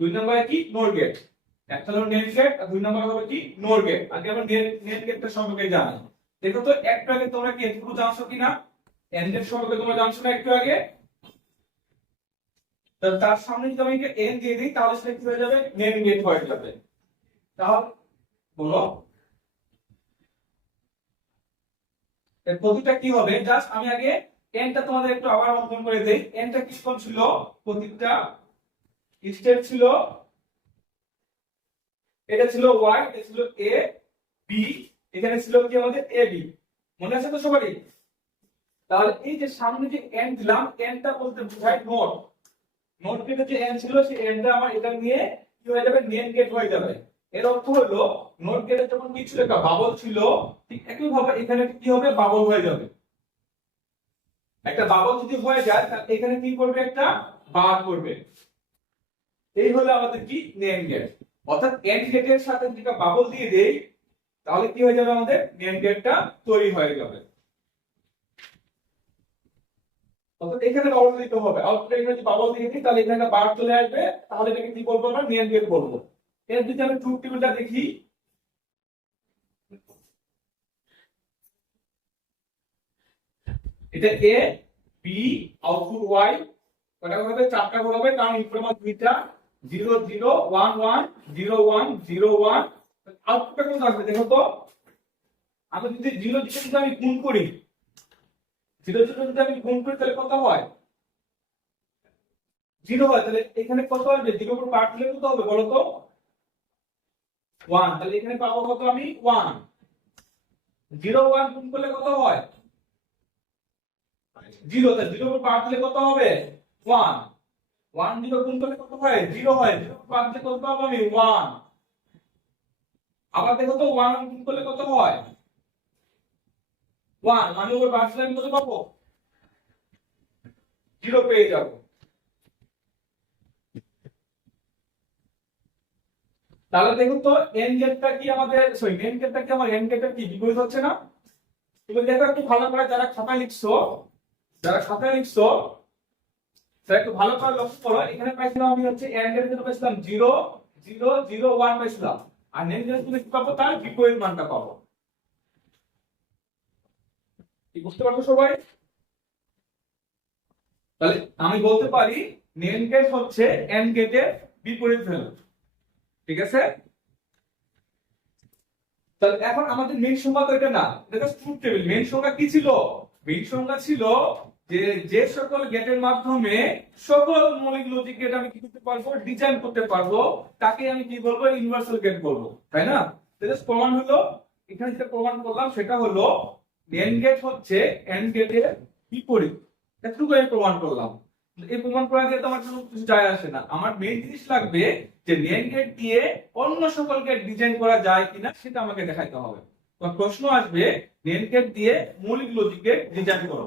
2 নম্বরে কি, নোর গেট। একটা হলো নেট গেট আর 2 নম্বর হবে কি, নোর গেট। আগে আমরা নেট গেটটা সম্পর্কে জানি। দেখো তো একটু আগে তোমরা কি এটুকু জানছো কিনা, এন গেট সম্পর্কে তোমরা জানছো না একটু আগে? তার সামনে যদি আমি এন দিয়ে দিই তাহলে সেটা কি হয়ে যাবে, নেট গেট হয়ে যাবে। তাহলে বলো, এর প্রতিটা কি হবে, জাস্ট আমি আগে এনটা তোমাদের একটু আবার অঙ্কন করে দেই। এনটা কি কোন ছিল, প্রতিটা স্টেপ ছিল, এটা ছিল ওয়াই, এটা ছিল এ বি, এখানে ছিল কি আমাদের এ বি, মনে আছে তো সবারই? তাহলে এই যে সামনে যে এন দিলাম, এনটা বলতে বোঝায় নোট। নোট গেটে যে এন ছিল সেই এনটা আমার এটা নিয়ে কি হয়ে যাবে, নেম গেট হয়ে যাবে। এর অর্থ হলো নোট গেটে যখন কি ছিল, একটা বাবল ছিল, ঠিক একই ভাবে এখানে কি হবে, বাবল হয়ে যাবে। একটা বাবল যদি হয়ে যায় তাহলে এখানে কি করবে, একটা বার করবে। এই হলো আমাদের কি, নেম গেট। অর্থাৎ এন্ড গেটের সাথে যদি বাবল দিয়ে দেই তাহলে কি হয়ে যাবে, আমাদের নেম গেটটা তৈরি হয়ে যাবে। অর্থাৎ এখানে বাবল দিতে হবে, আউটপুটে এখানে যদি বাবল দিয়ে দিই তাহলে এখানে একটা বার চলে আসবে, তাহলে এটাকে কি বলবো, আমরা নেম গেট বলবো। এর যদি আমি ট্রুথ টেবিলটা দেখি, এটা এ বি, আউটপুট ওয়াই, কটা হবে, চারটা করে হবে, কারণ ইনপুট আমার দুইটা, 0 0 1 1 0 1 0 1। আউটপুটটা কোন আসবে দেখো তো, আমি যদি 0 0 যদি আমি গুণ করি, 0 0 যদি আমি গুণ করি তাহলে কত হয়, 0 হয়। তাহলে এখানে কত হবে, 0 উপর পার্ট দিলে কত হবে বলো তো, 1। তাহলে এখানে পাবো কত, আমি 1। 0 1 গুণ করলে কত হয়, 0। তাহলে 0 উপর পার্ট দিলে কত হবে, 1। 1 0 গুণ করলে কত হয়, 0 হয়। 0 উপর পার্ট দিলে কত পাবো আমি, 1। আবার দেখো তো 1 গুণ করলে কত হয়, 1। মানে উপর পার্ট দিলে আমি কত পাবো, 0 পেয়ে যাবো। তাহলে দেখুন তো এন গেটটা কি আমাদের, সরি মেন গেটটা কি আমার এন গেটের কি বিপরীত হচ্ছে না? তুমি দেখো একটু ভালো করে, যারা খাতায় লিখছো, যারা খাতায় লিখছো তারা একটু ভালো করে লক্ষ্য করো। এখানে পাইছিলাম আমি হচ্ছে এন গেটের জন্য পাইছিলাম 0 0 0 1 পাইছিলাম, আর নেম গেটের জন্য কি পাবো, তার বিপরীত মানটা পাবো। কি বুঝতে পারছো সবাই? তাহলে আমি বলতে পারি নেম গেট হচ্ছে এন গেটের বিপরীত ভ্যালু, ঠিক আছে? তাহলে এখন আমাদের মেইন সংখ্যা তো এটা না, এটা ট্রুথ টেবিল। মেইন সংখ্যা কি ছিল, মেইন সংখ্যা ছিল যে যে সকল গেটের মাধ্যমে সকল মৌলিক লজিক গেট আমি কি করতে পারবো, ডিজাইন করতে পারবো, তাকে আমি কি বলবো, ইউনিভার্সাল গেট বলবো, তাই না? তাহলে প্রমাণ হলো, এখানে যেটা প্রমাণ করলাম সেটা হলো এন্ড গেট হচ্ছে এন্ড গেটের বিপরীত। এতটুকু আমি প্রমাণ করলাম। এই প্রমাণ করা দিয়ে তো আমার কোনো কিছু যায় আসে না। আমার মেইন জিনিস লাগবে যে নেম গেট দিয়ে অন্য সকল গেট ডিজাইন করা যায় কিনা সেটা আমাকে দেখাইতে হবে। তো প্রশ্ন আসবে নেম গেট দিয়ে মৌলিক লজিক গেট ডিজাইন করো,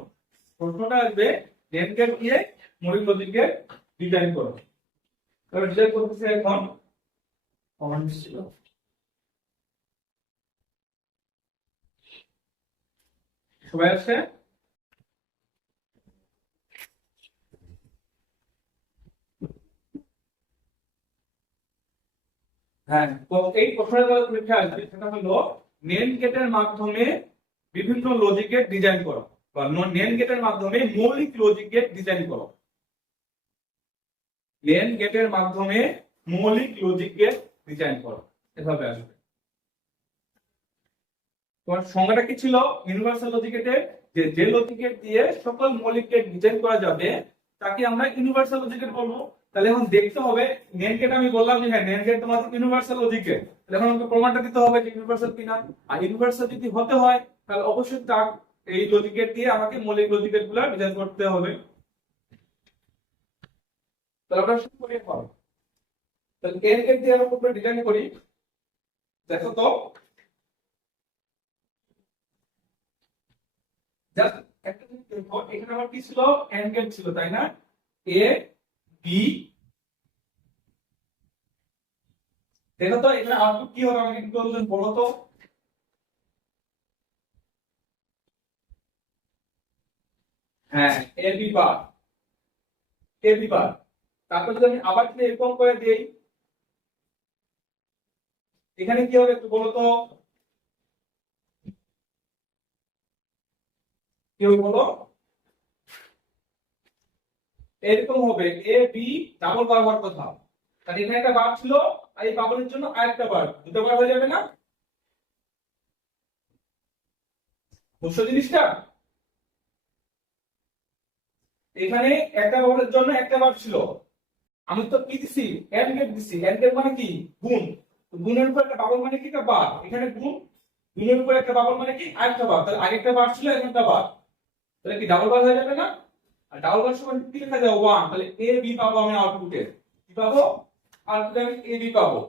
প্রশ্নটা আসবে নেম গেট দিয়ে মৌলিক লজিক গেট ডিজাইন করো। তবে ডিজাইন করতেছি এখন, কমান্ড ছিল সবাই আসছে। হ্যাঁ, তো এই প্রশ্নটা পরীক্ষা আসবে, সেটা হলো নেম গেটের মাধ্যমে বিভিন্ন লজিক গেট ডিজাইন করো, বা নেম গেটের মাধ্যমে মৌলিক লজিক গেট ডিজাইন করো। নেম গেটের মাধ্যমে মৌলিক লজিক গেট ডিজাইন করো, এভাবে আসবে। তোমার সংজ্ঞাটা কি ছিল ইউনিভার্সাল লজিক গেটের, যে যে লজিক গেট দিয়ে সকল মৌলিক গেট ডিজাইন করা যাবে তাকে আমরা ইউনিভার্সাল লজিক গেট বলবো। তাহলে এখন দেখতে হবে নেম গেট, আমি বললাম যে হ্যাঁ নেম গেট তোমাদের ইউনিভার্সাল লজিক গেট, তাহলে এখন আমাকে প্রমাণটা দিতে হবে যে ইউনিভার্সাল কিনা। আর ইউনিভার্সাল যদি হতে হয় তাহলে অবশ্যই তার এই লজিক গেট দিয়ে আমাকে মৌলিক লজিক গেট গুলো ডিজাইন করতে হবে। তাহলে আমরা শুরু করি এখন। তাহলে এন গেট দিয়ে আমরা ডিজাইন করি, দেখো তো জাস্ট একটা জিনিস দেখো, এখানে আমার কি ছিল, এন্ড গেট ছিল তাই না, এ বি। দেখো তো এখানে আউটপুট কি হবে, আমাকে একটু বলো তো। হ্যাঁ, A B bar, A B বার। তারপর যদি আমি আবার যদি এরকম করে দেই, এখানে কি হবে একটু বলো তো, কি হবে বলো। এরকম হবে এ বি, ডাবল বার হওয়ার কথা। তাহলে এখানে একটা বার ছিল, আর এই বাবলের জন্য আরেকটা বার, দুটো বার হয়ে যাবে না? বুঝছো জিনিসটা? এখানে একটা বাবলের জন্য একটা বার ছিল, আমি তো কি দিছি, এন্ড গেট দিছি। এন্ড গেট মানে কি? গুণ। তো গুণের উপর একটা বাবল মানে কি? একটা বার। এখানে গুণ, গুণের উপর একটা বাবল মানে কি? আরেকটা বার। তাহলে আগে একটা বার ছিল, এখন একটা বার, তাহলে কি ডাবল বার হয়ে যাবে না? আর ডাবল বার সমান কি লেখা যায়? 1। তাহলে এ বি পাবো আমি আউটপুটে। কি পাবো? আউটপুটে আমি এ বি পাবো।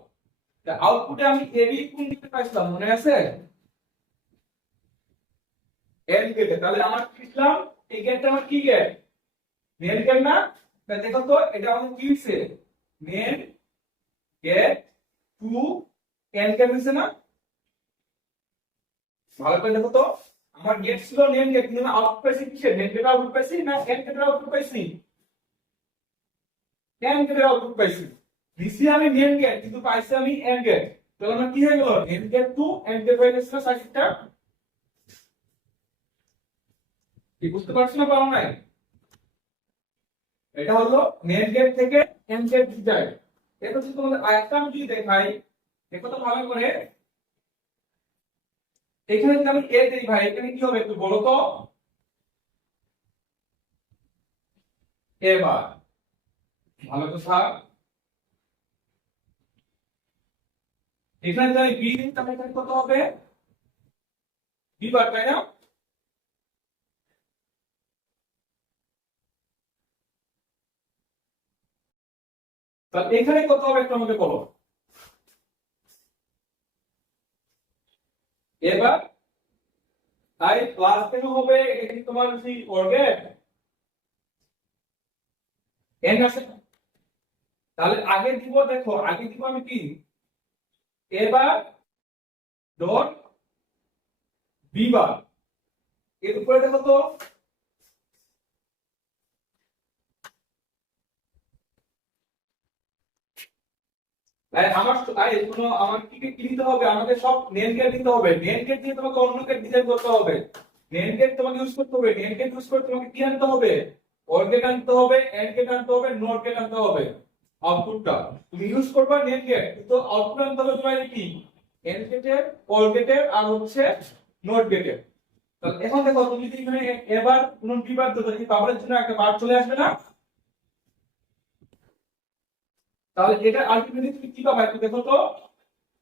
তা আউটপুটে আমি এ বি কোন দিকে পাইছিলাম মনে আছে? এন্ড গেটে। তাহলে আমার কি লিখলাম? এই গেটটা আমার কি গেট? মেন গেট না? তাহলে দেখো তো এটা আমাদের কি হইছে? NAND gate to and gate হইছে না? ভালো করে দেখো তো, আমার গেট ছিল নেম গেট, কিন্তু আমি আউটপুট পাইছি কিসের? নেম গেট আউটপুট পাইছি না এন্ড গেটের আউটপুট পাইছি? এন্ড গেটের আউটপুট পাইছি। দিছি আমি নেম গেট, কিন্তু পাইছি আমি এন্ড গেট। তাহলে আমার কি হয়ে গেল? NAND gate to and gate হয়ে গেছিল সার্কিটটা। কি বুঝতে পারছো না পারো নাই? এটা হলো নেম গেট থেকে এন্ড গেট যায়। এটা যদি তোমাদের আরেকটা আমি যদি দেখাই, দেখো তো ভালো করে। এখানে যদি আমি এ দেই ভাই, এখানে কি হবে একটু বলো তো? এবার ভালো কথা, এখানে যদি আমি বি দিই তাহলে এখানে কত হবে? বি বার, তাই না? তাহলে এখানে কত হবে একটু আমাকে বলো। এবার তাই প্লাস কেন হবে? এটা কি তোমার সেই অর্গেট এন আছে? তাহলে আগে দিব, দেখো আগে দিব আমি কি? এবার ডট বি বার। এর উপরে দেখো তো, আমার কি কি নিতে হবে? আমাকে সব নেম গেট দিতে হবে। নেম গেট দিয়ে তোমাকে অন্য গেট ডিজাইন করতে হবে। নেম গেট তোমাকে ইউজ করতে হবে। নেম গেট ইউজ করে তোমাকে কি আনতে হবে? অর গেট আনতে হবে, এন্ড গেট আনতে হবে, নট গেট আনতে হবে। আউটপুটটা তুমি ইউজ করবে নেম গেট, কিন্তু আউটপুট আনতে হবে তোমার কি? এন্ড গেটের, অর গেটের, আর হচ্ছে নট গেটের। তাহলে এখন দেখো, তুমি যদি এখানে এবার কোন বিবার দাও, তাহলে পাওয়ারের জন্য একটা বার চলে আসবে না? তাহলে এটা আলটিমেটলি তুমি কি পাবা একটু দেখো তো।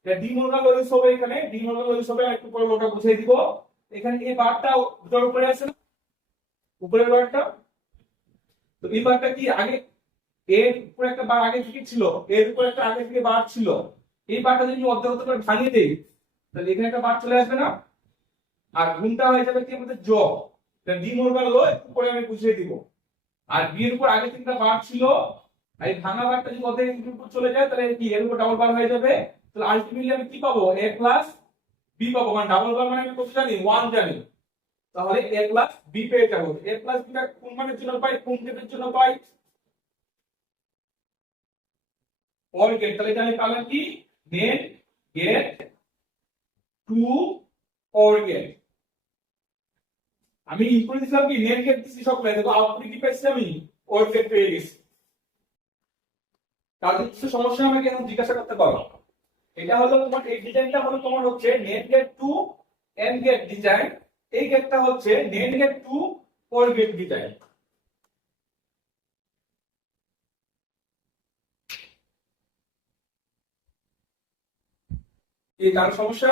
ডি মর্গান লয়েস হবে, এখানে ডি মর্গান লয়েস হবে, একটু পরে ওটা বুঝিয়ে দিব। এখানে এই বারটা দুটোর উপরে আছে না, উপরের বারটা। তো এই বারটা কি আগে এর উপরে একটা বার আগে থেকে ছিল, এর উপরে একটা আগে থেকে বার ছিল। এই বারটা যদি অর্ধেক করে ভাঙিয়ে দেই, তাহলে এখানে একটা বার চলে আসবে না? আর গুণটা হয়ে যাবে কি আমাদের যোগ। তাহলে ডি মর্গান ল একটু পরে আমি বুঝিয়ে দিব। আর বি এর উপর আগে থেকে একটা বার ছিল, আর এই ভাঙা বারটা যদি অর্ধেক উপর চলে যায়, তাহলে কি এর উপর ডাবল বার হয়ে যাবে। তাহলে আলটিমেটলি আমি কি পাবো? এ প্লাস বি পাবো। মানে ডাবল বার মানে আমি কত জানি? 1 জানি। তাহলে a প্লাস বি পেয়ে যাবো। a প্লাস বিটা কোন মানের জন্য পাই? কোন গেটের জন্য পাই? Or gate. তাহলে এটা আমি পেলাম কি? NAND gate to or gate. আমি ইনপুট দিছিলাম কি? নেট গেট দিছি সবগুলো, দেখো আউটপুট কি পাইছি আমি? অর গেট পেয়ে গেছি। তাহলে কিছু সমস্যা আমাকে এখন জিজ্ঞাসা করতে পারো। এটা হলো তোমার, এই ডিজাইনটা হলো তোমার হচ্ছে NAND gate to and gate design. এই গেটটা হচ্ছে NAND gate to or gate design. এই কারো সমস্যা?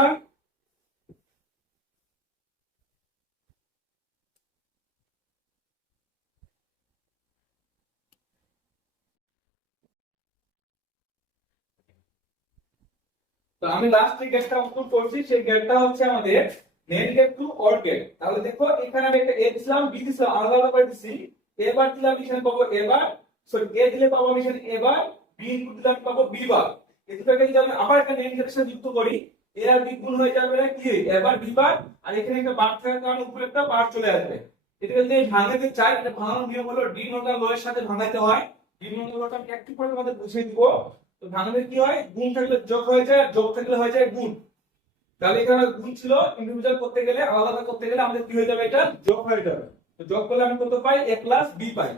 তো আমি লাস্ট যে গেটটা অঙ্কন করছি, সেই গেটটা হচ্ছে আমাদের NAND gate to or gate. তাহলে দেখো এখানে আমি একটা এ দিলাম, বি দিলাম, আলাদা আলাদা করে দিছি। এবার দিলাম এখানে পাবো এবার, সরি এ দিলে পাবো আমি এখানে এবার, বি ইনপুট দিলে আমি পাবো বি বার। এই দুটোকে যদি আমি আবার একটা নেট গেটের সাথে যুক্ত করি, এ আর বি গুণ হয়ে যাবে কি? এবার বি বার, আর এখানে একটা বার থাকার কারণে উপরে একটা বার চলে আসবে। এটা যদি ভাঙাতে চাই, এটা ভাঙানোর নিয়ম হলো ডি মর্গান ল এর সাথে ভাঙাতে হয়। ডি মর্গান লটা আমি একটু পরে তোমাদের বুঝিয়ে দিব। তো ভাঙলে কি হয়? গুণ থাকলে যোগ হয়ে যায়, আর যোগ থাকলে হয়ে যায় গুণ। তাহলে এখানে গুণ ছিল, ইন্ডিভিজুয়াল করতে গেলে, আলাদা আলাদা করতে গেলে আমাদের কি হয়ে যাবে? এটা যোগ হয়ে যাবে। তো যোগ করলে আমি কত পাই? a প্লাস বি পাই।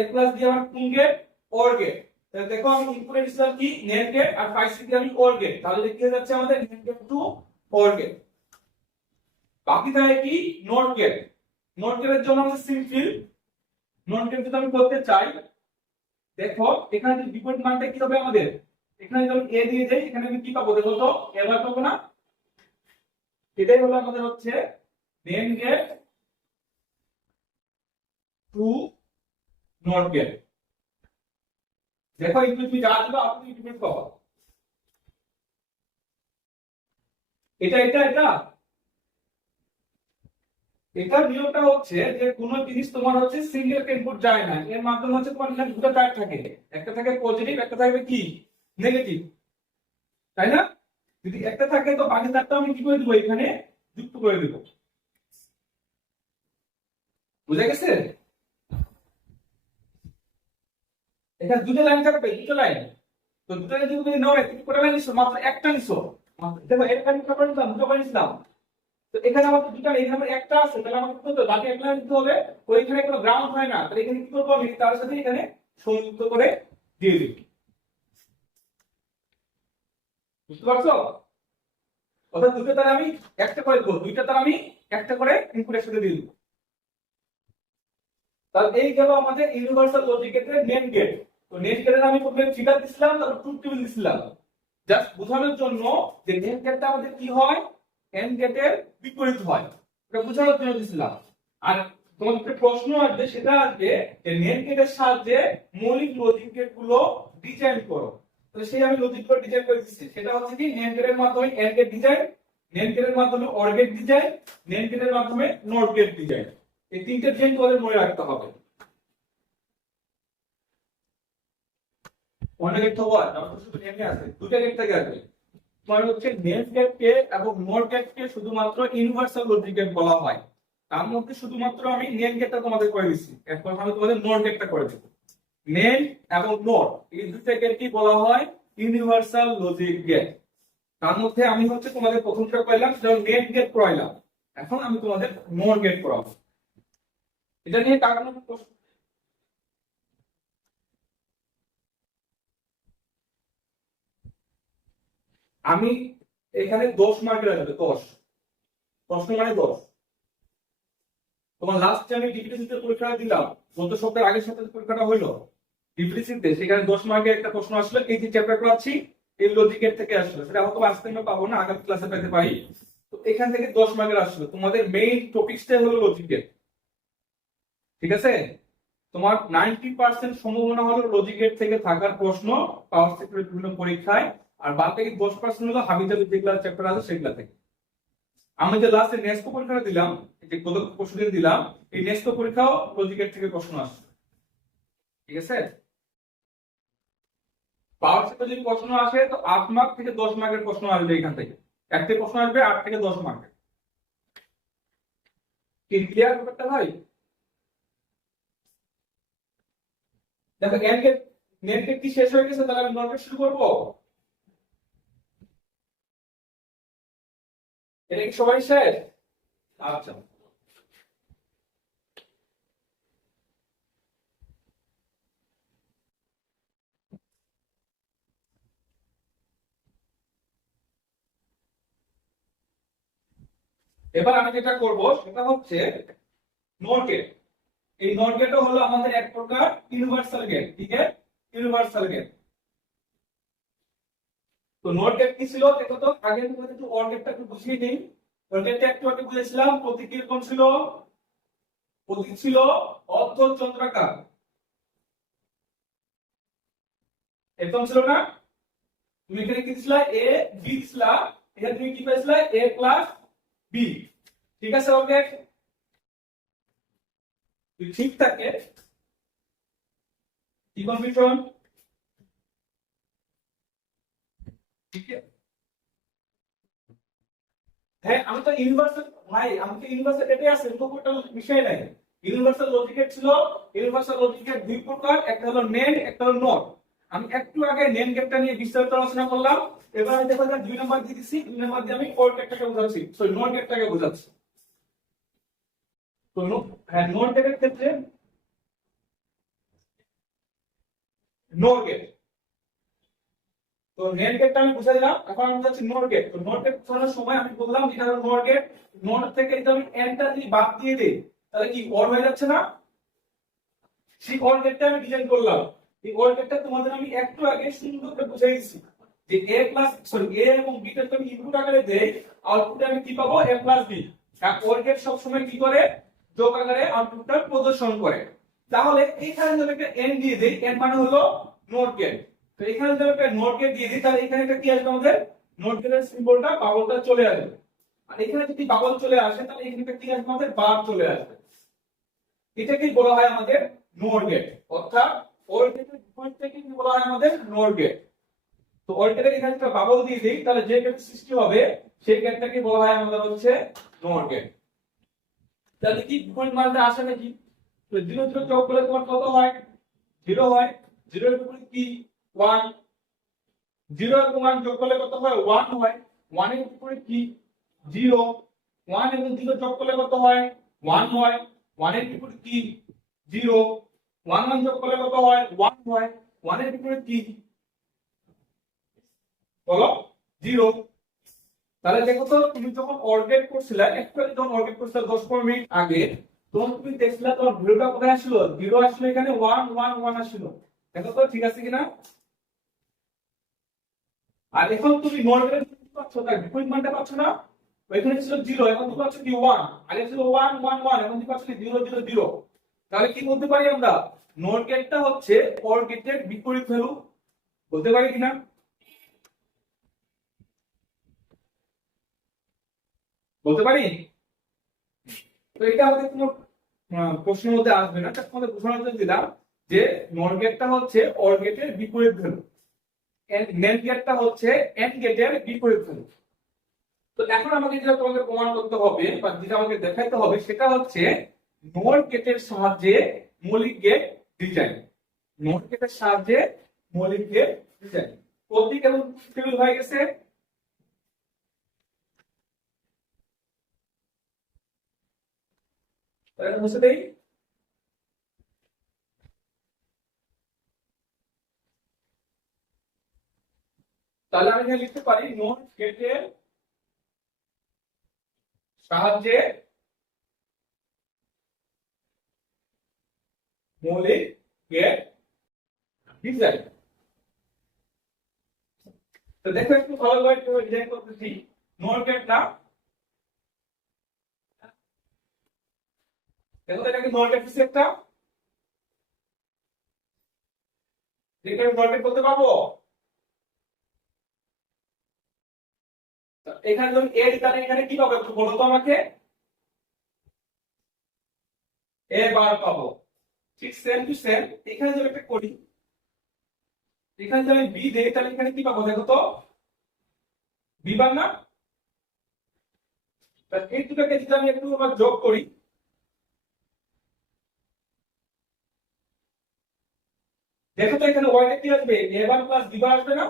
a প্লাস বি আমার কোন গেট? Or gate. তাহলে দেখো আমি ইনপুটে দিলাম কি? নেট গেট, আর পাইছি কি আমি? OR gate. তাহলে কি হয়ে যাচ্ছে আমাদের? NAND gate to or gate. বাকি থাকে কি নট গেট। নট গেটের জন্য হচ্ছে সিম্পল। নট গেট যদি আমি করতে চাই, দেখো এখানে যে বিপরীত মানটা কি হবে আমাদের, এখানে যখন এ দিয়ে দেই এখানে আমি কি পাবো দেখো তো, এবার পাবো না, এটাই হলো আমাদের হচ্ছে NAND gate to NOT gate. দেখো একটু তুমি যা দিবা আপনি ডিফারেন্স পাবা। এটা এটা এটা এটার নিয়মটা হচ্ছে যে কোনো জিনিস তোমার হচ্ছে সিঙ্গেল ইনপুট যায় না, এর মাধ্যমে হচ্ছে তোমার এখানে দুটো টাইপ থাকে, একটা থাকে পজিটিভ, একটা থাকবে কি নেগেটিভ, তাই না? যদি একটা থাকে তো বাকি তারটা আমি কি করে দিব, এখানে যুক্ত করে দেব। বুঝা গেছে? এখানে দুটো লাইন থাকবে, দুটো লাইন। তো দুটো লাইন যদি নাও, একটা করে লাইন নিছো, মাত্র একটা নিছো, দেখো একটা লাইন করে নিলাম, দুটো করে নিলাম। তো এখানে আমাদের দুটো, এখানে আমার একটা আছে, তাহলে আমাকে কি করতে হবে, বাকি একটা লাইন দিতে হবে। ওইখানে কোনো গ্রাউন্ড হয় না, তাহলে এখানে কি করবো, আমি তার সাথে এখানে সংযুক্ত করে দিয়ে দিই। বুঝতে পারছো? অর্থাৎ দুটো তার আমি একটা করে দেবো, দুইটা তার আমি একটা করে ইনপুটের সাথে দিয়ে দেবো। তাহলে এই গেল আমাদের ইউনিভার্সাল লজিক গেটের মেন গেট। তো নেট গেটের আমি প্রথমে ফিগার দিছিলাম, তারপর ট্রুথ টেবিল দিছিলাম, জাস্ট বোঝানোর জন্য যে নেট গেটটা আমাদের কি হয়, এন্ড গেটের বিপরীত হয়, এটা বোঝানোর জন্য দিছিলাম। আর তোমাদের একটা প্রশ্ন আসবে, সেটা আসবে যে নেট গেটের সাহায্যে মৌলিক লজিক গেট গুলো ডিজাইন করো। তো সেই আমি লজিক গুলো ডিজাইন করে দিচ্ছি, সেটা হচ্ছে কি নেট গেটের মাধ্যমে এন্ড গেট ডিজাইন, নেট গেটের মাধ্যমে অর গেট ডিজাইন, নেট গেটের মাধ্যমে নট গেট ডিজাইন। এই তিনটে ডিজাইন তোমাদের মনে রাখতে হবে। অনেক গেট তো হয়, আমার শুধু নেমে আছে, দুটো গেট থেকে আসবে। তোমার হচ্ছে নেট গেটকে এবং নট গেটকে শুধুমাত্র ইউনিভার্সাল লজিক গেট বলা হয়। তার মধ্যে শুধুমাত্র আমি নেট গেটটা তোমাদের করে দিচ্ছি, এরপর আমি তোমাদের নট গেটটা করে দেব। নেট এবং নট এই দুটো গেটকে বলা হয় ইউনিভার্সাল লজিক গেট। তার মধ্যে আমি হচ্ছে তোমাদের প্রথমটা করাইলাম, সেটা নেট গেট করাইলাম। এখন আমি তোমাদের নট গেট করাবো। এটা নিয়ে কার কোনো প্রশ্ন? আমি এখানে 10 মার্কের আছে, 10 প্রশ্ন মানে 10। তোমার লাস্ট যে আমি ডিপ্লিসিতে পরীক্ষাটা দিলাম, গত সপ্তাহের আগের সপ্তাহে পরীক্ষাটা হলো ডিপ্লিসিতে, সেখানে 10 মার্কের একটা প্রশ্ন আসলো, এই যে চ্যাপ্টার করাচ্ছি এই লজিকের থেকে আসলো, সেটা হয়তো আজকে আমরা পাবো না, আগামী ক্লাসে পেতে পারি। তো এখান থেকে 10 মার্কের আসলো, তোমাদের মেইন টপিকসটাই হলো লজিকের। ঠিক আছে? তোমার 90% সম্ভাবনা হলো লজিকের থেকে থাকার প্রশ্ন পাওয়ার সেক্টরের বিভিন্ন পরীক্ষায়, আর বাকি 10% হলো হাবিজাবি যেগুলো চ্যাপ্টার আছে সেগুলা থেকে। আমি যে লাস্টে নেস্কো পরীক্ষাটা দিলাম, যে গত পরশুদিন দিলাম, এই নেস্কো পরীক্ষাও লজিকের থেকে প্রশ্ন আসছে। ঠিক আছে? পাওয়ার সেক্টর যদি প্রশ্ন আসে তো 8 মার্ক থেকে 10 মার্কের প্রশ্ন আসবে, এখান থেকে একটা প্রশ্ন আসবে 8 থেকে 10 মার্কের। কি ক্লিয়ার ব্যাপারটা ভাই? দেখো নেট গেট কি শেষ হয়ে গেছে, তাহলে আমি নট গেট শুরু করবো। এটা কি সবাই শেষ? আচ্ছা, এবার আমি যেটা করব সেটা হচ্ছে নট গেট। এই নট গেটও হলো আমাদের এক প্রকার ইউনিভার্সাল গেট। ঠিক আছে? Universal gate. তো নট গেট কি ছিল দেখো তো, আগে তোমাদের একটু অর গেটটা একটু বুঝিয়ে নিই। অর গেটটা একটু আগে বুঝেছিলাম, প্রতীক কিরকম ছিল, প্রতীক ছিল অর্ধচন্দ্রাকার, এরকম ছিল না? তুমি এখানে কি দিছিলা, এ বি দিছিলা, এখানে তুমি কি পাইছিলা, এ প্লাস বি। ঠিক আছে? ওকে, ঠিক থাকে। কি কনফিউশন? ঠিক আছে? হ্যাঁ, আমি তো ইউনিভার্সাল ভাই, আমি তো ইউনিভার্সাল এটাই আছে, তো কোনটা বিষয় নাই। ইউনিভার্সাল লজিকেট ছিল, ইউনিভার্সাল লজিকের দুই প্রকার, একটা হলো নেন, একটা হলো নট। আমি একটু আগে নেন গেটটা নিয়ে বিস্তারিত আলোচনা করলাম। এবার আমি দেখো যে 2 নাম্বার দিয়ে দিছি, 2 নাম্বার দিয়ে আমি ওর গেটটাকে বোঝাচ্ছি, সরি নট গেটটাকে বোঝাচ্ছি। তো হ্যাঁ, নট গেটের ক্ষেত্রে নট গেট, তো তো নেট গেটটা আমি বুঝাই দিলাম, এখন আমি যাচ্ছি নোট গেট। তো নোট গেট বোঝানোর সময় আমি বললাম যেটা হলো নোট গেট, নোট থেকে যদি আমি এনটা যদি বাদ দিয়ে দিই তাহলে কি অর হয়ে যাচ্ছে না? সেই অর গেটটা আমি ডিজাইন করলাম। এই অর গেটটা তোমাদের আমি একটু আগে সুন্দর করে বুঝাই দিয়েছি যে a প্লাস সরি a এবং b টা আমি ইনপুট আকারে দেই, আউটপুটে আমি কি পাবো a প্লাস b। কারণ অর গেট সব সময় কি করে যোগ আকারে আউটপুটটা প্রদর্শন করে। তাহলে এখানে যদি একটা n দিয়ে দেই, n মানে হলো নট গেট। তো এখানে যদি একটা নট গেট দিয়ে দিই তাহলে এখানে একটা কি আসবে আমাদের নট গেটের সিম্বলটা বাবলটা চলে আসবে। আর এখানে যদি বাবল চলে আসে তাহলে এখানে একটা কি আসবে আমাদের বার চলে আসবে। এটাকে বলা হয় আমাদের নট গেট, অর্থাৎ অর গেটের বিপরীতটাকে কি বলা হয় আমাদের নট গেট। তো অর গেটের এখানে একটা বাবল দিয়ে দিই তাহলে যে গেট সৃষ্টি হবে সেই গেটটাকে বলা হয় আমাদের হচ্ছে নট গেট। তাহলে কি বিপরীত মানটা আসে নাকি? তো 0 0 যোগ করলে তোমার কত হয়? 0 হয়। 0 এর বিপরীত কি? 1। 0 এবং 1 যোগ করলে কত হয়? 1 হয়। 1 এর বিপরীত কি? 0। 1 এবং 0 যোগ করলে কত হয়? 1 হয়। 1 এর বিপরীত কি? 0। 1 1 যোগ করলে কত হয়? 1 হয়। 1 এর বিপরীত কি? বলো 0। তাহলে দেখো তো তুমি যখন অর্গেট করছিলে, একটু আগে যখন অর্গেট করছিলে 10-15 মিনিট আগে, তখন তুমি দেখছিলে তোমার ভিডিওটা কোথায় আসলো? 0 আসলো, এখানে 1 1 1 আসলো। দেখো তো ঠিক আছে কিনা? আর এখন তুমি নর্মাল পাচ্ছ, তার বিপরীত মানটা পাচ্ছ না? ওইখানে ছিল 0, এখন তুমি পাচ্ছ কি 1। আগে ছিল 1 1 1, এখন তুমি পাচ্ছ কি 0 0 0। তাহলে কি বলতে পারি আমরা? নট গেটটা হচ্ছে অর গেটের বিপরীত ভ্যালু, বলতে পারি কিনা? বলতে পারি? তো এটা আমাদের কোনো প্রশ্নের মধ্যে আসবে না, তার মধ্যে ঘোষণা করে দিলাম যে নট গেটটা হচ্ছে অর গেটের বিপরীত ভ্যালু, নেট গেটটা হচ্ছে এন্ড গেটের বিপরীত ভ্যালু। তো এখন আমাকে যেটা তোমাকে প্রমাণ করতে হবে বা যেটা আমাকে দেখাইতে হবে সেটা হচ্ছে নট গেটের সাহায্যে মৌলিক গেট ডিজাইন। নট গেটের সাহায্যে মৌলিক গেট ডিজাইন প্রতীক এবং টেবিল হয়ে গেছে। তাহলে মুছে দেই। তাহলে আমি এখানে লিখতে পারি নট গেটের সাহায্যে মৌলিক গেট ডিজাইন। তো দেখো একটু ভালো করে ডিজাইন করতেছি নট গেটটা। দেখো তো এটা কি নট গেট একটা, যেটা আমি নট গেট বলতে পারবো? এখানে ধরুন এ তাহলে এখানে কি পাবো একটু বলো তো আমাকে। এ বার পাবো। ঠিক সেম টু সেম এখানে যদি একটা করি, এখানে যদি আমি বি দেই তাহলে এখানে কি পাবো দেখো তো? বি বার না? তাহলে এই দুটোকে যদি আমি একটু আবার যোগ করি, দেখো তো এখানে ওয়াই কি আসবে? এ বার প্লাস বি বার আসবে না?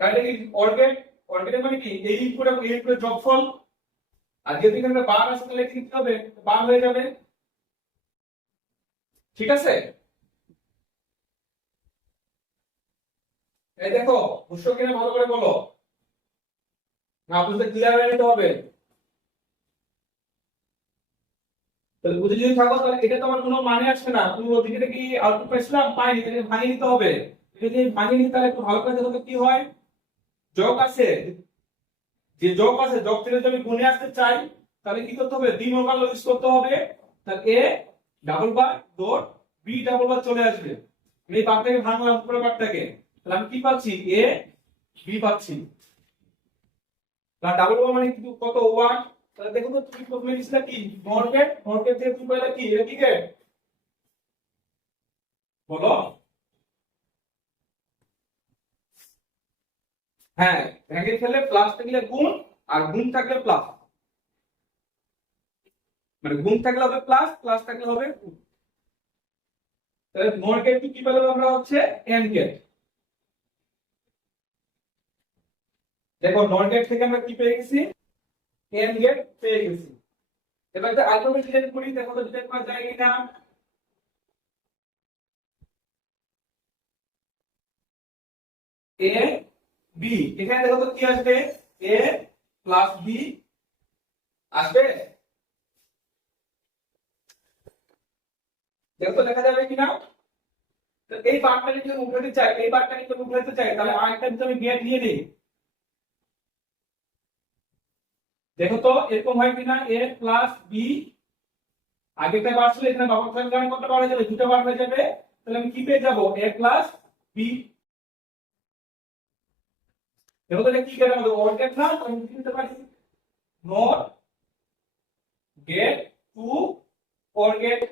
তাহলে কি অর্গেট, অর্গেট মানে কি এই ইনপুট এবং এই ইনপুটের যোগফল। আর যদি এখানে বার আসে তাহলে কি হবে? বার হয়ে যাবে। ঠিক আছে? এই দেখো বুঝছো কিনা ভালো করে বলো, না বুঝতে ক্লিয়ার হয়ে নিতে হবে। তাহলে বুঝে যদি থাকো তাহলে এটা তো আমার কোনো মানে আসছে না, তুমি ওদিকে কি আউটপুট পাইছিলাম পাইনি, তাহলে ভাঙিয়ে নিতে হবে। যদি ভাঙিয়ে নিই তাহলে একটু ভালো করে দেখো তো কি হয়। যোগ আছে, যে যোগ আছে যোগ থেকে যদি আমি গুণে আসতে চাই তাহলে কি করতে হবে? দ্বিমূলক ইউজ করতে হবে। তাহলে A double bar dot B double bar চলে আসবে। আমি এই বারটাকে ভাঙলাম পুরো বারটাকে, তাহলে আমি কি পাচ্ছি? এ বি পাচ্ছি। তাহলে ডাবল বার মানে কিন্তু কত? 1। তাহলে দেখো তো তুমি প্রথমে লিখছিলা কি? নট গেট, নট গেট থেকে তুমি পাইলা কি? এটা কি গেট? বলো। হ্যাঁ, ভেঙে খেলে প্লাস থাকলে গুণ আর গুণ থাকলে প্লাস, মানে গুণ থাকলে হবে প্লাস, প্লাস থাকলে হবে গুণ। তাহলে নট গেট কি পেলাম আমরা? হচ্ছে এন্ড গেট। দেখো নট গেট থেকে আমরা কি পেয়ে গেছি? এন্ড গেট পেয়ে গেছি। এবার একটা আলফাবেট ডিজাইন করি, দেখো তো ডিজাইন করা যায় কিনা। এ বি, এখানে দেখো তো কি আসবে, এ প্লাস বি আসবে, দেখো তো লেখা যাবে কিনা। তো এই বারটাকে যদি উঠাতে চাই, এই বারটাকে যদি উঠাতে চাই, তাহলে আরেকটা যদি আমি গেট নিয়ে নিই, দেখো তো এরকম হয় কিনা, এ প্লাস বি, আগেরটা বার ছিল, এখানে বাবার কারণে কত বার হয়ে যাবে, দুটো বার হয়ে যাবে, তাহলে আমি কি পেয়ে যাবো, এ প্লাস বি। দেখো তো এটা কি গেট, আমাদের অর গেট না, তো আমি কি লিখতে পারি, NOT gate to or gate.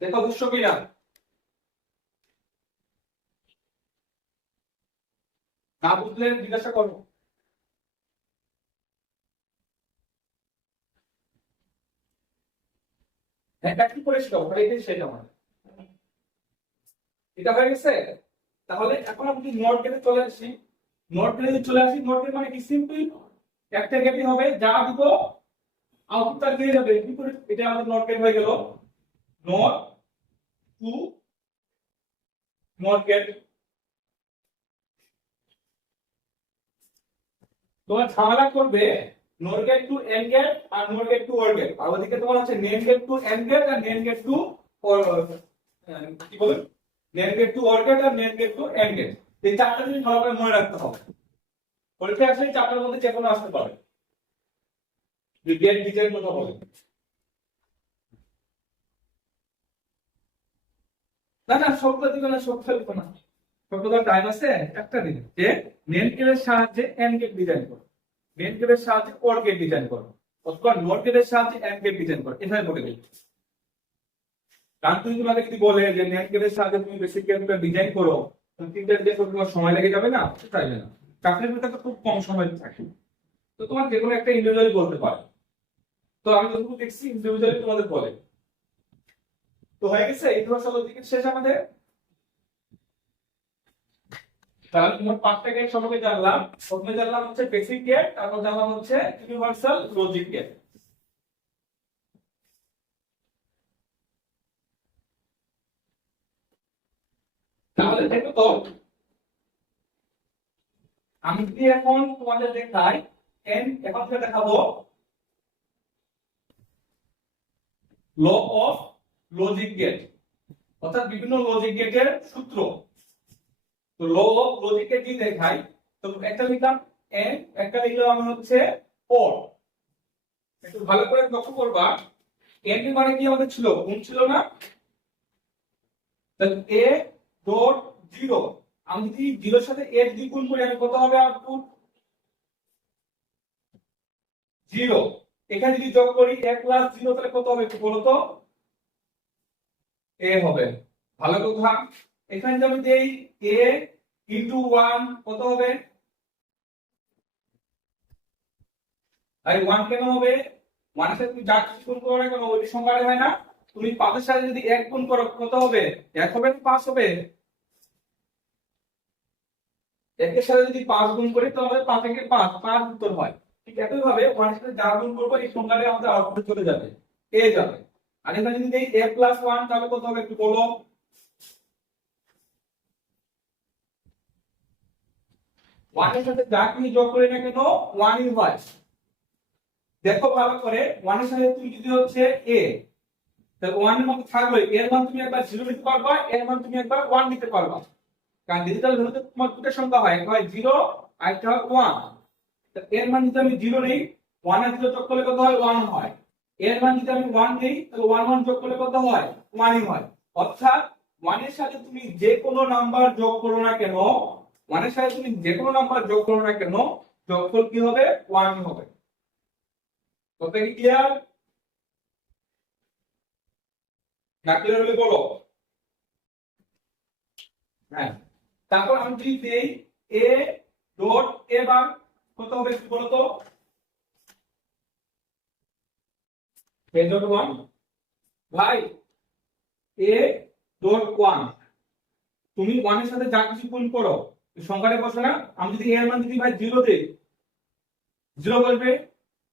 দেখো বুঝছো কিনা, না বুঝলে জিজ্ঞাসা করো। এটা কি করেছিল, এটাই সেটা আমার, এটা হয়ে গেছে। তাহলে এখন আমি যদি নট গেটে চলে আসি, নট গেটে যদি চলে আসি, নট গেট মানে কি, সিম্পল একটা গেটই হবে, যা দিব আউটপুট তার দিয়ে যাবে, কি করে, এটা আমাদের নট গেট হয়ে গেল, নট টু নট গেট। তোমার ঝামেলা করবে not gate to and gate আর not gate to or gate, আর ওদিকে তোমার হচ্ছে NAND gate to and gate আর নেম গেট টু কি বলে, NAND gate to or gate আর NAND gate to and gate. এই চারটা জিনিস ভালো করে মনে রাখতে হবে, পরীক্ষায় আসলে চারটার মধ্যে যে কোনো আসতে পারে, গেট ডিজাইন কথা বলে। না না, সবগুলো দিবে না, সব ফেলবো না, সবগুলো টাইম আছে, একটা দিন যে নেম গেটের সাহায্যে এন্ড গেট ডিজাইন করো, নেম গেটের সাহায্যে অর গেট ডিজাইন করো, অথবা নট গেটের সাহায্যে এন্ড গেট ডিজাইন করো, এভাবে বলে দিই। কারণ তুমি তোমাকে যদি বলে যে নেট গেটের সাহায্যে তুমি বেসিক গেমটা ডিজাইন করো, তুমি তিনটা ডিজাইন করতে তোমার সময় লেগে যাবে না, চাইবে না, চাকরির ভিতরে তো খুব কম সময় থাকে, তো তোমার যে কোনো একটা ইন্ডিভিজুয়ালি বলতে পারে। তো আমি যতটুকু দেখছি ইন্ডিভিজুয়ালি তোমাদের বলে। তো হয়ে গেছে ইউনিভার্সাল লজিকের শেষ আমাদের। তাহলে তোমার পাঁচটা গেট সম্পর্কে জানলাম, প্রথমে জানলাম হচ্ছে বেসিক গেট, তারপর জানলাম হচ্ছে ইউনিভার্সাল লজিক গেট। তাহলে দেখো তো, আমি যদি এখন তোমাদের দেখাই এখন থেকে দেখাবো ল অফ লজিক গেট, অর্থাৎ বিভিন্ন লজিক গেটের সূত্র। তো ল অফ লজিক গেট যদি দেখাই, তো একটা লিখলাম এন, একটা লিখলাম আমি হচ্ছে অর। একটু ভালো করে লক্ষ্য করবা, এন মানে কি আমাদের ছিল, গুণ ছিল না, তাহলে এ ডট জিরো, আমি যদি জিরোর সাথে এ যদি গুণ করি, আমি কত হবে আউটপুট, জিরো। এখানে যদি যোগ করি এ প্লাস জিরো, তাহলে কত হবে একটু বলো তো, এ হবে। ভালো কথা, এখানে যদি আমি দেই এ ইনটু 1 কত হবে, আর 1 কেন হবে, 1 এর সাথে তুমি যা কিছু গুণ করো না কেন ওই সংখ্যাটা হয় না, তুমি 5 এর সাথে যদি 1 গুণ করো কত হবে, 1 হবে না 5 হবে, 1 এর সাথে যদি 5 গুণ করি তাহলে 5 একে 5 5 উত্তর হয়। ঠিক একই ভাবে 1 এর সাথে যা গুণ করব এই সংখ্যাটা আমাদের আউটপুট চলে যাবে, এ যাবে। আর এখানে যদি দেই a প্লাস 1 তাহলে কত হবে একটু বলো, 1 এর সাথে যা তুমি যোগ করি না কেন 1 ই হয়। দেখো ভালো করে, 1 এর সাথে তুমি যদি হচ্ছে a, তাহলে 1 এর মধ্যে থাকবে, এর মান তুমি একবার 0 নিতে পারবা, এর মান তুমি একবার 1 নিতে পারবা, কারণ ডিজিটাল ভ্যালুতে তোমার দুটো সংখ্যা হয়, একটা হয় 0 আর একটা হয় 1। তো এর মান যদি আমি 0 নেই, 1 আর 0 যোগ করলে কত হয়, 1 হয়। এর মান যদি আমি 1 নেই, তাহলে 1 1 যোগ করলে কত হয়, 1 ই হয়। অর্থাৎ 1 এর সাথে তুমি যে কোনো নাম্বার যোগ করো না কেন, 1 এর সাথে তুমি যে কোনো নাম্বার যোগ করো না কেন, যোগফল কি হবে, 1 ই হবে। কথা কি ক্লিয়ার, না ক্লিয়ার হলে বলো। হ্যাঁ, তারপর আমি যদি দেই a ডট a বার কত হবে একটু বলো তো, a ডট 1 ভাই, a ডট 1, তুমি 1 এর সাথে যা কিছু গুণ করো সংখ্যাটা বসে না, আমি যদি a এর মান যদি ভাই 0 দেই 0 বসবে,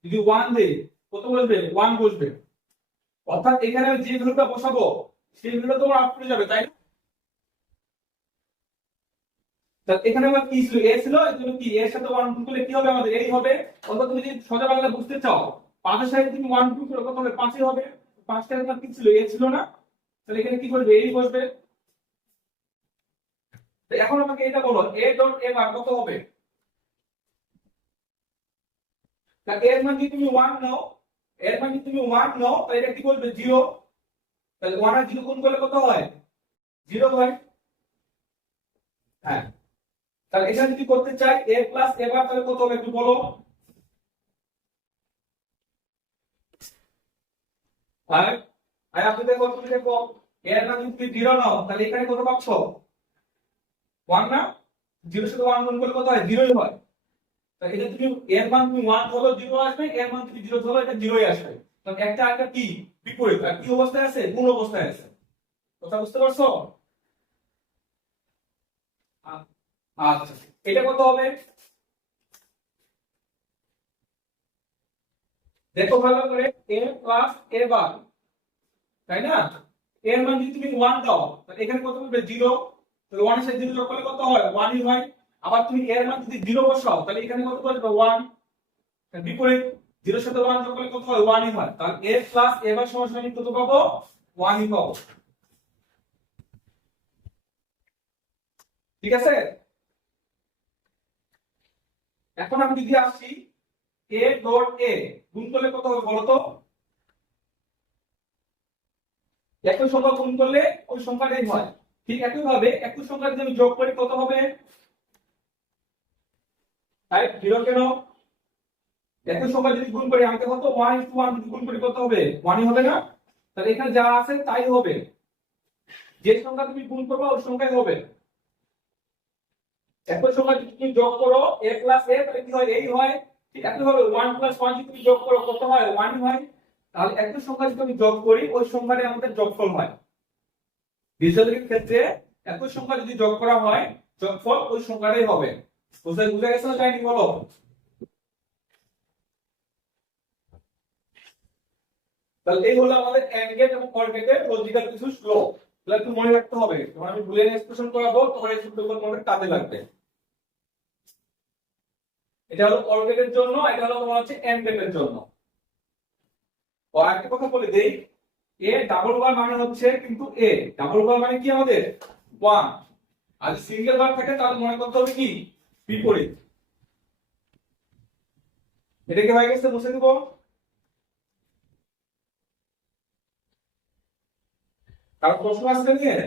যদি 1 দেই কত বসবে, 1 বসবে। অর্থাৎ এখানে আমি যে ভ্যালুটা বসাবো সেই ভ্যালুটা তোমার আউটপুটে যাবে, তাই না? তাহলে এখানে আমার কি ছিল, এ ছিল, এই জন্য কি এর সাথে 1 গুণ করলে কি হবে, আমাদের এই হবে। অর্থাৎ তুমি যদি সোজা বাংলা বুঝতে চাও, 5 এর সাথে তুমি 1 গুণ করলে কত হবে, 5ই হবে। 5টা তোমার কি ছিল, এ ছিল না, তাহলে এখানে কি করবে, এই বসবে। তো এখন আমাকে এটা বলো, এ ডট এ বার কত হবে। তা এর মান যদি তুমি 1 নাও, এর মান যদি তুমি 1 নাও, তাহলে এটা কি বলবে, 0। তাহলে 1 আর 0 গুণ করলে কত হয়, 0 হয়। হ্যাঁ, তাহলে এটা যদি করতে চাই a প্লাস a বার, তাহলে কত হবে একটু বলো। আর আর আপনি দেখো, তুমি দেখো, এর মান যদি 0 নাও, তাহলে এখানে কত পাচ্ছ, 1 না। 0 সাথে 1 গুণ করলে কত হয়, 0ই হয়। তাহলে এটা তুমি এর মান তুমি 1 ধরো 0 আসবে, এর মান তুমি 0 ধরো, এটা 0ই আসবে। তাহলে একটা একটা কি বিপরীত, আর কি অবস্থায় আছে, গুণ অবস্থায় আছে। কথা বুঝতে পারছো? আচ্ছা, এটা কত হবে, দেখো ভালো করে, a প্লাস a বার, তাই না। এর মান যদি তুমি 1 দাও, তাহলে এখানে কত হবে, 0। তাহলে 1 এর সাথে 0 যোগ করলে কত হয়, 1ই হয়। আবার তুমি এর মান যদি 0 বসাও, তাহলে এখানে কত বসবে, 1। বিপরীত, 0 এর সাথে 1 যোগ করলে কত হয়, 1ই হয়। তাহলে a প্লাস a বার সমান সমান কত পাবো, 1ই পাবো। ঠিক আছে। এখন আমি যদি আসি a ডট a গুণ করলে কত হবে বলো তো। একই সংখ্যা গুণ করলে ওই সংখ্যাটাই হয়। ঠিক একই ভাবে একই সংখ্যা যদি আমি যোগ করি কত হবে, তাই 0 কেন, একই সংখ্যা যদি গুণ করি আমাকে কত, 1:1 যদি গুণ করি কত হবে, 1ই হবে না। তাহলে এখানে যা আছে তাই হবে, যে সংখ্যা তুমি গুণ করবে ওই সংখ্যাই হবে। একই সংখ্যা যদি তুমি যোগ করো a প্লাস a, তাহলে কি হয়, এই হয়। ঠিক একই ভাবে 1 প্লাস 1 যদি তুমি যোগ করো কত হয়, 1ই হয়। তাহলে একই সংখ্যা যদি আমি যোগ করি ওই সংখ্যাটাই আমাদের যোগফল হয়। বীজগণিতের ক্ষেত্রে একই সংখ্যা যদি যোগ করা হয়, যোগফল ওই সংখ্যাটাই হবে। বুঝা গেছে না যায়নি বলো। তাহলে এই হলো আমাদের এন্ড গেট এবং অর গেটের লজিক্যাল কিছু স্লো। তাহলে একটু মনে রাখতে হবে, যখন আমি বুলিয়ান এক্সপ্রেশন করাবো তখন এই সূত্রগুলো তোমাদের কাজে লাগবে। এটা হলো অর গেটের জন্য, এটা হলো তোমার হচ্ছে এন্ড গেটের জন্য। ও একটা কথা বলে দেই, এ ডাবল বার মানে হচ্ছে কিন্তু এ ডাবল বার মানে কি আমাদের 1, আর সিঙ্গেল বার থাকে তাহলে মনে করতে হবে কি, বিপরীত। এটা কি হয়ে গেছে, মুছে দিব। আর প্রশ্ন আসছে নিয়ে,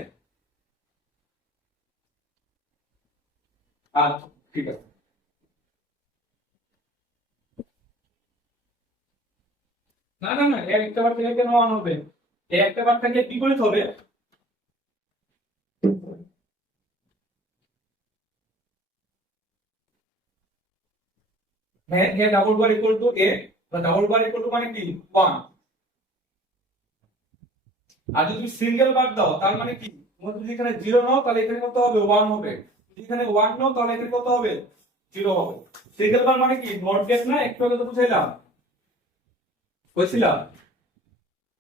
আচ্ছা ঠিক আছে। না না না, একটা বার থেকে কেন অন হবে, একটা বার থেকে বিপরীত হবে। হ্যাঁ, A double bar equal to A, বা ডাবল বার ইকুয়াল টু মানে কি 1। আর যদি তুমি সিঙ্গেল বার দাও তার মানে কি, তোমার যদি এখানে 0 নাও তাহলে এখানে কত হবে, 1 হবে। যদি এখানে 1 নাও তাহলে এখানে কত হবে, 0 হবে। সিঙ্গেল বার মানে কি, নট গেট না, একটু আগে তো বুঝাইলাম, বুঝছিলাম।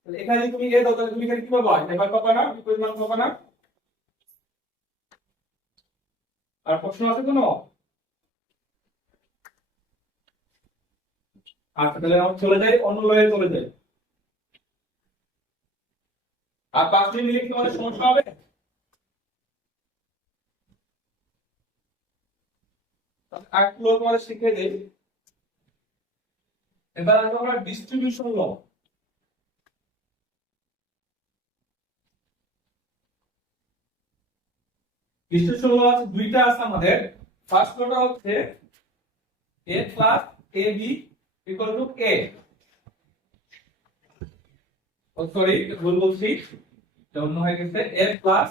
তাহলে এখানে যদি তুমি এ দাও তাহলে তুমি এখানে কি পাবা, এবার পাবা না, বিপরীত মান পাবা না। আর প্রশ্ন আছে কোনো। আচ্ছা, তাহলে আমরা চলে যাই, অন্য লয়ে চলে যাই। আর 5 মিনিট নিলে কি তোমাদের সমস্যা হবে। আরেকটু তোমাদের শিখিয়ে দেই। এবার আসবো আমরা ডিস্ট্রিবিউশন ল। ডিস্ট্রিবিউশন ল আছে দুইটা আছে আমাদের। ফার্স্ট লটা হচ্ছে a plus ab equal to a। Oh sorry, ভুল বলছি, এটা অন্য হয়ে গেছে। a plus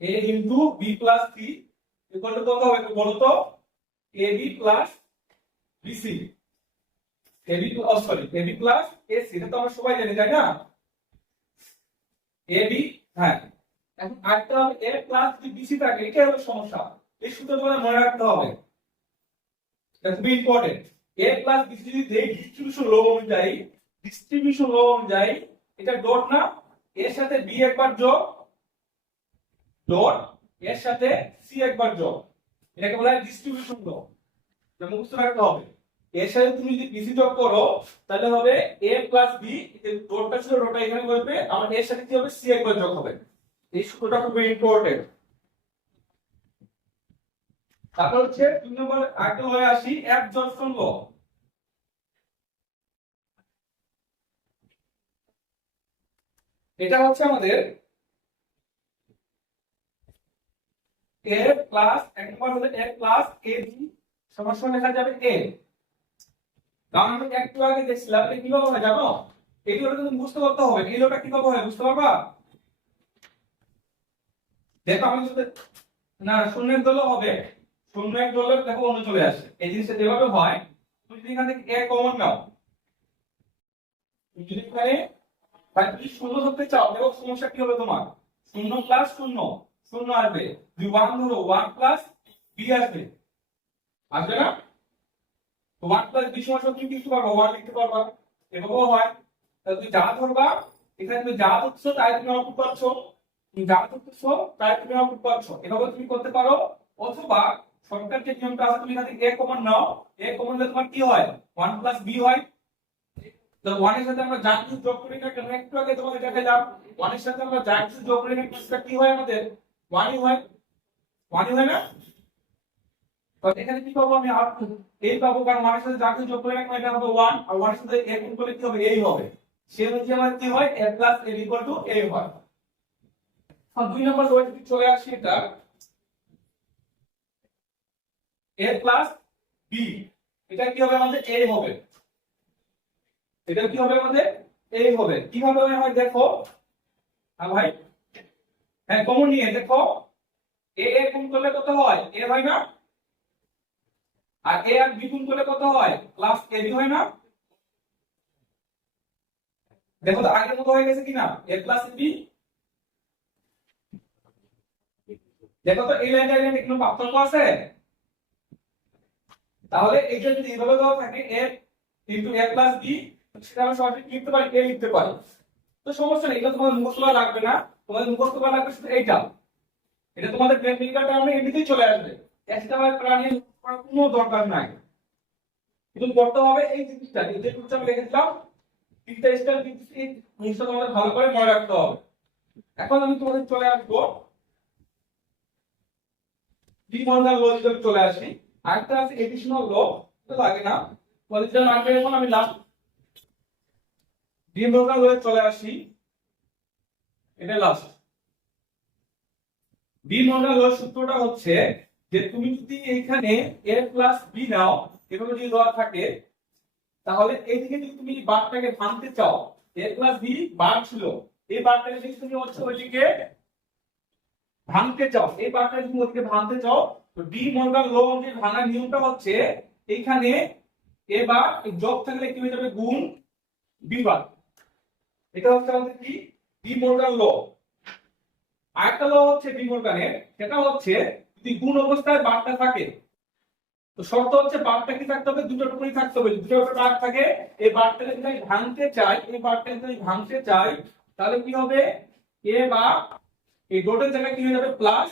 a into b plus c equal to কত হবে একটু বলো তো, ab plus bc। ab oh sorry, ab plus ac, এটা তো আমরা সবাই জানি তাই না, ab। হ্যাঁ, এখন আরেকটা হবে a প্লাস যদি bc থাকে, এটাই হলো সমস্যা। এই সূত্রটা তোমাদের মনে রাখতে হবে, এটা খুবই ইম্পর্টেন্ট। a প্লাস bc যদি দেই ডিস্ট্রিবিউশন ল অনুযায়ী, ডিস্ট্রিবিউশন ল অনুযায়ী এটা ডট না, এর সাথে বি একবার যোগ ডট এর সাথে সি একবার যোগ, এটাকে বলা হয় ডিস্ট্রিবিউশন ল। মুখস্থ রাখতে হবে। এর সাথে তুমি যদি বিসি যোগ করো তাহলে হবে a প্লাস বি, ডটটা ছিল ডটটা এখানে বসবে, আমার এর সাথে কি হবে সি একবার যোগ হবে। এই সূত্রটা খুব ইম্পর্টেন্ট। তারপর হচ্ছে 2 নম্বর আরেকটা হয়ে আসি অ্যাবজর্পশন ল। এটা হচ্ছে আমাদের a প্লাস এক নম্বর হলো a প্লাস ab সমান সমান লেখা যাবে a। কারণ আমি একটু আগে দেখছিলাম এটা কিভাবে হয় জানো, এই লোটা কিন্তু বুঝতে করতে হবে, এই লোটা কিভাবে হয় বুঝতে পারবা। দেখো আমি যদি না শূন্যের দল হবে, শূন্যের দলে দেখো অন্য চলে আসে, এই জিনিসটা যেভাবে হয় তুমি যদি এখান থেকে a কমন নাও, তুমি যদি এখানে ভাই তুমি শূন্য ধরতে চাও দেখো সমস্যা কি হবে তোমার, শূন্য প্লাস শূন্য শূন্য আসবে, যদি 1 ধরো 1 প্লাস b আসবে, আসবে না? 1 প্লাস b সমান তুমি কি লিখতে পারবা 1 লিখতে পারবা, এভাবেও হয়। তাহলে তুমি যা ধরবা এখানে তুমি যা ধরছো তাই তুমি আউটপুট পাচ্ছ, তুমি যা ধরতেছো তাই তুমি আউটপুট পাচ্ছ, এভাবে তুমি করতে পারো। অথবা শর্টকাট যে নিয়মটা আছে তুমি এখান থেকে a common now, a common নিলে তোমার কি হয় 1 প্লাস b হয়। তো 1 এর সাথে আমরা যা কিছু যোগ করি না কেন একটু আগে তোমাকে দেখালাম 1 এর সাথে আমরা যা কিছু যোগ করি না সেটা কি হয় আমাদের 1 ই হয়, 1 ই হয় না? তো এখানে কি পাবো আমি আউটপুট এই পাবো, কারণ 1 এর সাথে যা কিছু যোগ করি না কেন এটা হবে 1, আর 1 এর সাথে a গুণ করলে কি হবে a হবে, সেই অনুযায়ী আমাদের কি হয় a plus a equal to a হয়। আর 2 নম্বর রো যদি চলে আসি এটা a প্লাস b, এটা কি হবে আমাদের a হবে, এটা কি হবে আমাদের a হবে। কিভাবে হয় দেখো, হ্যাঁ ভাই, হ্যাঁ কমন নিয়ে দেখো a a গুণ করলে কত হয় a হয় না, আর a আর b গুণ করলে কত হয় প্লাস a b হয় না। দেখো তো আগের মতো হয়ে গেছে কিনা a প্লাস b, দেখো তো এই লাইনটা এখানে কোনো পার্থক্য আছে? তাহলে এটা যদি এভাবে দেওয়া থাকে a into a plus b, সেটা আমরা সরাসরি কি লিখতে পারি a লিখতে পারি। তো সমস্যা নেই, এটা তোমাদের মুখস্থ করা লাগবে না, তোমাদের মুখস্থ করা লাগবে শুধু এইটা, এটা তোমাদের প্র্যাকটিক্যাল টার্মে এমনিতেই চলে আসবে, এক্সট্রা ভাবে প্ল্যানিং করার কোনো দরকার নাই। কিন্তু করতে হবে এই জিনিসটা, এই যে জিনিসটা আমি লিখেছিলাম তিনটা স্টেপ দিচ্ছি, এই জিনিসটা তোমাদের ভালো করে মনে রাখতে হবে। এখন আমি তোমাদের চলে আসবো ডি মর্গান ল, যদি চলে আসি আরেকটা আছে এডিশনাল ল, তো লাগে না পলিটিক্যাল মার্কে। এখন আমি লাস্ট ডি মর্গান ল চলে আসি, এটা লাস্ট ডি মর্গান ল সূত্রটা হচ্ছে যে তুমি যদি এখানে a প্লাস b নাও এভাবে যদি দেওয়া থাকে, তাহলে এইদিকে যদি তুমি বারটাকে ভাঙতে চাও, a প্লাস b বার ছিল, এই বারটাকে যদি তুমি হচ্ছে ওইদিকে ভাঙতে চাও, এই বারটাকে তুমি ওইদিকে ভাঙতে চাও, তো ডি মর্গান ল অনুযায়ী ভাঙার নিয়মটা হচ্ছে এইখানে a বার যোগ থাকলে কি হয়ে যাবে গুণ b বার, এটা হচ্ছে আমাদের কি ডি মর্গান ল। আরেকটা ল হচ্ছে ডি মর্গানের, সেটা হচ্ছে যদি গুণ অবস্থায় বারটা থাকে, তো শর্ত হচ্ছে বারটা কি থাকতে হবে দুটো টুকরোই থাকতে হবে, দুটো করে বার থাকে, এই বারটাকে যদি আমি ভাঙতে চাই, এই বারটাকে যদি ভাঙতে চাই তাহলে কি হবে a বা এই ডটের জায়গায় কি হয়ে যাবে প্লাস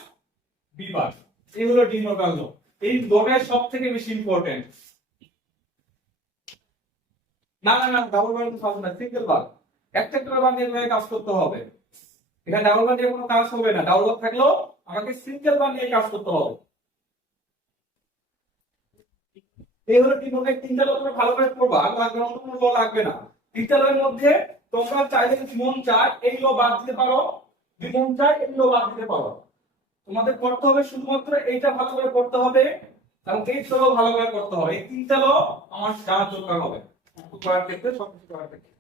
b বার, এই হলো ডি মর্গান ল। এই ডটের সবথেকে বেশি ইম্পর্টেন্ট। না না না ডাবল বার তো হবে না, সিঙ্গেল বার, একটা করে বার নিয়ে কাজ করতে হবে, এখানে ডাবল বার দিয়ে কোনো কাজ হবে না, ডাবল বার থাকলেও আমাকে সিঙ্গেল বার নিয়ে কাজ করতে হবে। এই হলো তিন ভাগে, তিনটা লো তোমরা ভালো করে পড়বা, আর লাগবে অন্য কোনো লো লাগবে না। তিনটা লোর মধ্যে তোমরা চাইলে যদি মন চায় এই লো বাদ দিতে পারো, যদি মন চায় এই লো বাদ দিতে পারো, তোমাদের করতে হবে শুধুমাত্র এইটা ভালো করে পড়তে হবে এবং এই লো ভালো করে করতে হবে, এই তিনটা লো আমার জানার দরকার হবে করার ক্ষেত্রে, সবকিছু করার ক্ষেত্রে।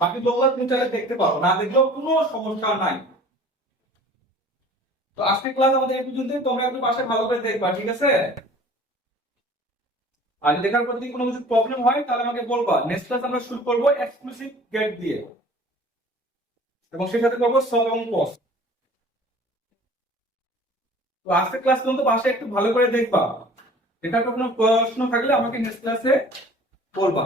বাকি লোগুলো তুমি চাইলে দেখতে পারো, না দেখলেও কোনো সমস্যা নাই। তো আজকের ক্লাস আমাদের এই পর্যন্তই, তোমরা একটু পাশে ভালো করে দেখবা, ঠিক আছে? আর দেখার পর যদি কোনো কিছু প্রবলেম হয় তাহলে আমাকে বলবা, নেক্সট ক্লাস আমরা শুরু করব এক্সক্লুসিভ গেট দিয়ে, এবং সেই সাথে করব সব এবং পজ। তো আজকের ক্লাস পর্যন্ত পাশে একটু ভালো করে দেখবা, এটা কোনো প্রশ্ন থাকলে আমাকে নেক্সট ক্লাসে বলবা।